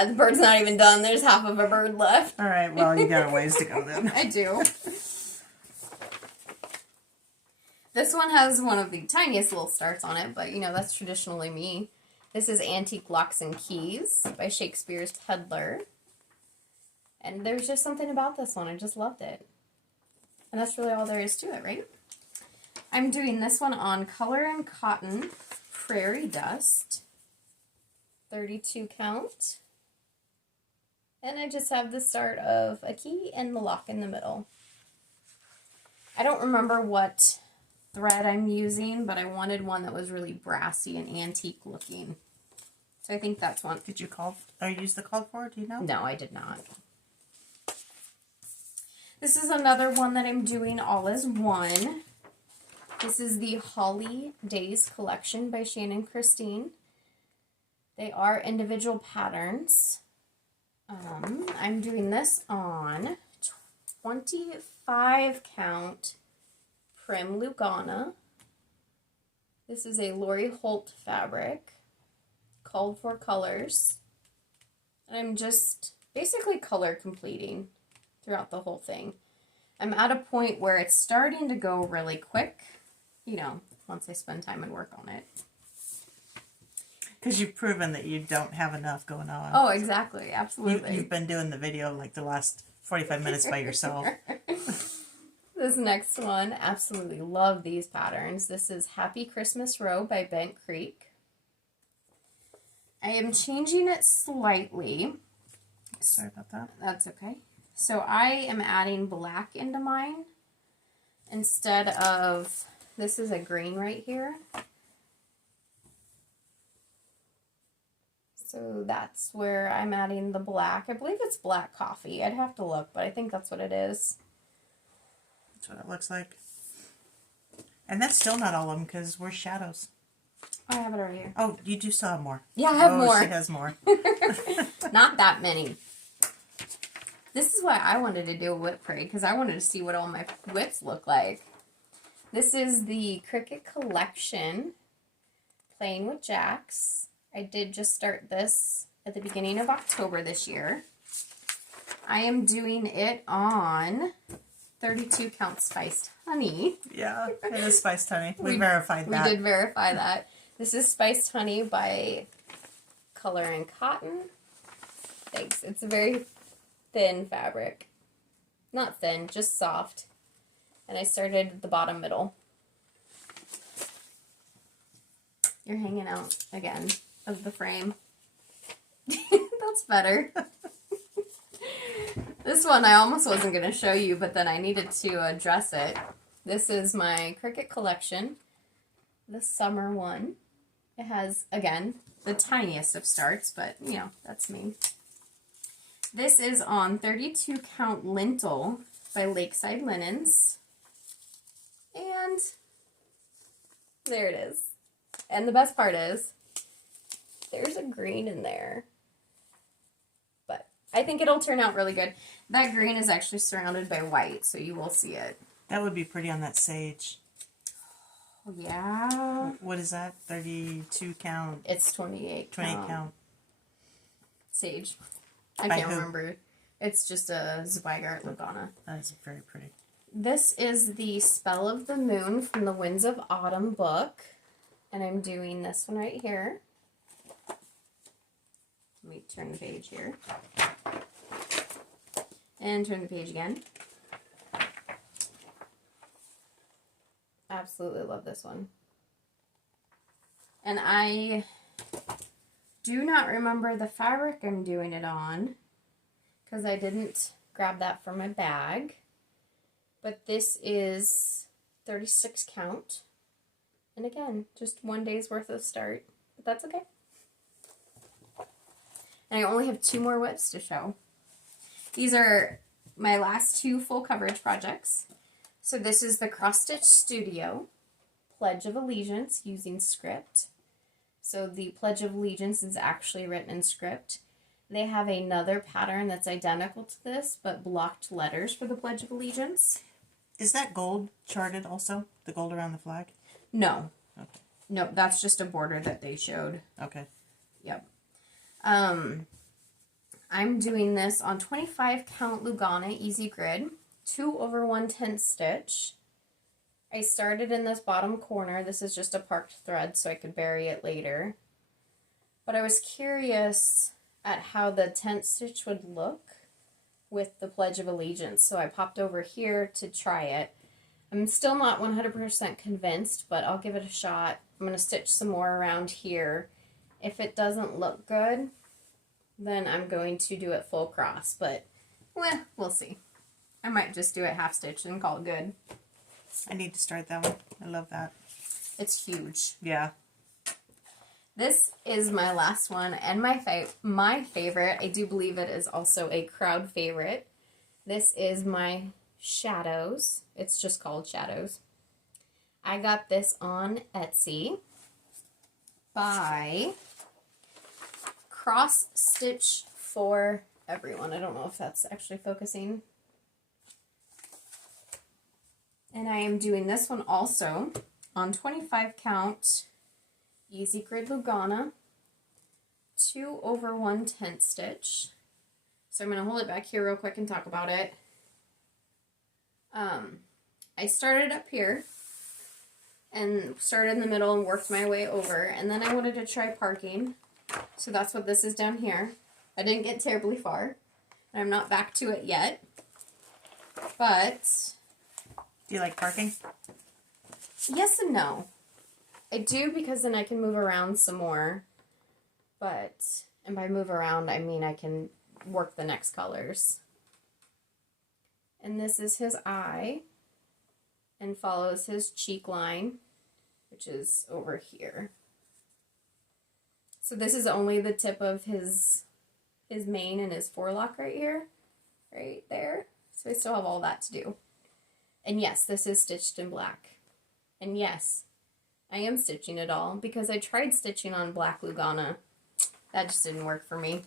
The bird's not even done. There's half of a bird left. All right, well, you got a ways to go then. I do. This one has one of the tiniest little starts on it, but, you know, that's traditionally me. This is Antique Locks and Keys by Shakespeare's Peddler. And there's just something about this one. I just loved it. And that's really all there is to it, right? I'm doing this one on Color and Cotton Prairie Dust. 32 count. And I just have the start of a key and the lock in the middle. I don't remember what thread I'm using, but I wanted one that was really brassy and antique looking. So I think that's one. Did you use the called for? Do you know? No, I did not. This is another one that I'm doing all as one. This is the Holly Days collection by Shannon Christine. They are individual patterns. I'm doing this on 25 count Prim Lugana. This is a Lori Holt fabric, Called For Colors. And I'm just basically color completing throughout the whole thing. I'm at a point where it's starting to go really quick, you know, once I spend time and work on it. Because you've proven that you don't have enough going on. Oh, exactly. Absolutely. You've been doing the video like the last 45 minutes by yourself. This next one, absolutely love these patterns. This is Happy Christmas Row by Bent Creek. I am changing it slightly. Sorry about that. That's okay. So I am adding black into mine instead of, this is a green right here. So that's where I'm adding the black. I believe it's black coffee. I'd have to look, but I think that's what it is. That's what it looks like. And that's still not all of them because we're shadows. Oh, I have it right here. Oh, you do still have more. Yeah, I have more. She has more. Not that many. This is why I wanted to do a WIP parade, because I wanted to see what all my WIPs look like. This is the Cricut Collection, Playing with Jacks. I did just start this at the beginning of October this year. I am doing it on 32 count spiced honey. Yeah, it is spiced honey. We verified that. We did verify that. This is spiced honey by Color and Cotton. Thanks. It's a very thin fabric. Not thin, just soft. And I started at the bottom middle. You're hanging out again of the frame. That's better. This one I almost wasn't going to show you, but then I needed to address it. This is my Cricut Collection, the summer one. It has, again, the tiniest of starts, but, you know, that's me. This is on 32 count lintel by Lakeside Linens. And there it is. And the best part is, there's a green in there. But I think it'll turn out really good. That green is actually surrounded by white, so you will see it. That would be pretty on that sage. Oh, yeah. What is that? 32 count? It's 28 count. Sage. I By can't who? remember. It's just a Zweigart Lagana. That is very pretty. This is the Spell of the Moon from the Winds of Autumn book. And I'm doing this one right here. Let me turn the page here. And turn the page again. Absolutely love this one. And I do not remember the fabric I'm doing it on, because I didn't grab that from my bag. But this is 36 count. And again, just one day's worth of start. But that's okay. And I only have 2 more WIPs to show. These are my last 2 full coverage projects. So this is the Cross Stitch Studio Pledge of Allegiance using script. So the Pledge of Allegiance is actually written in script. They have another pattern that's identical to this, but blocked letters for the Pledge of Allegiance. Is that gold charted also? The gold around the flag? No. Okay. No, that's just a border that they showed. Okay. Yep. I'm doing this on 25 count Lugana Easy Grid, 2 over 1/10 stitch. I started in this bottom corner. This is just a parked thread so I could bury it later. But I was curious at how the 10th stitch would look with the Pledge of Allegiance, so I popped over here to try it. I'm still not 100% convinced, but I'll give it a shot. I'm going to stitch some more around here. If it doesn't look good, then I'm going to do it full cross, but well, we'll see. I might just do it half stitch and call it good. I need to start that one. I love that. It's huge. Yeah. This is my last one and my favorite. I do believe it is also a crowd favorite. This is my Shadows. It's just called Shadows. I got this on Etsy by Cross Stitch for Everyone. I don't know if that's actually focusing. And I am doing this one also on 25 count Easy Grid Lugana, 2 over 1/10 stitch. So I'm going to hold it back here real quick and talk about it. I started up here and started in the middle and worked my way over. And then I wanted to try parking. So that's what this is down here. I didn't get terribly far. I'm not back to it yet. But Do you like parking? yes and no. I do because then I can move around some more. And by move around, I mean I can work the next colors. And this is his eye. And follows his cheek line, which is over here. So this is only the tip of his mane and his forelock right here. Right there. So I still have all that to do. And yes, this is stitched in black. And yes, I am stitching it all because I tried stitching on black Lugana. That just didn't work for me.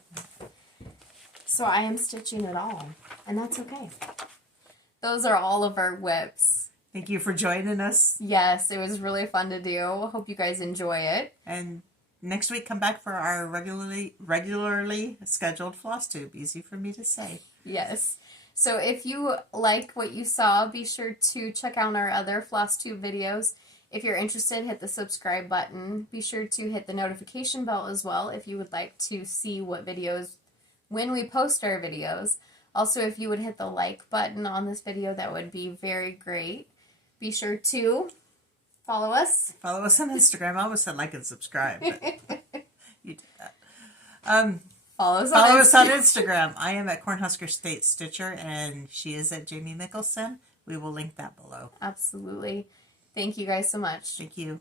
So I am stitching it all. And that's okay. Those are all of our WIPs. Thank you for joining us. Yes, it was really fun to do. Hope you guys enjoy it. And next week, come back for our regularly scheduled Flosstube. Easy for me to say. Yes. So if you like what you saw, be sure to check out our other Flosstube videos. If you're interested, hit the subscribe button. Be sure to hit the notification bell as well if you would like to see what videos, when we post our videos. Also, if you would hit the like button on this video, that would be very great. Be sure to follow us. Follow us on Instagram. I almost said like and subscribe. But you did that. Follow us on Instagram. I am at Cornhusker State Stitcher, and she is at Jamie Mickelson. We will link that below. Absolutely. Thank you guys so much. Thank you.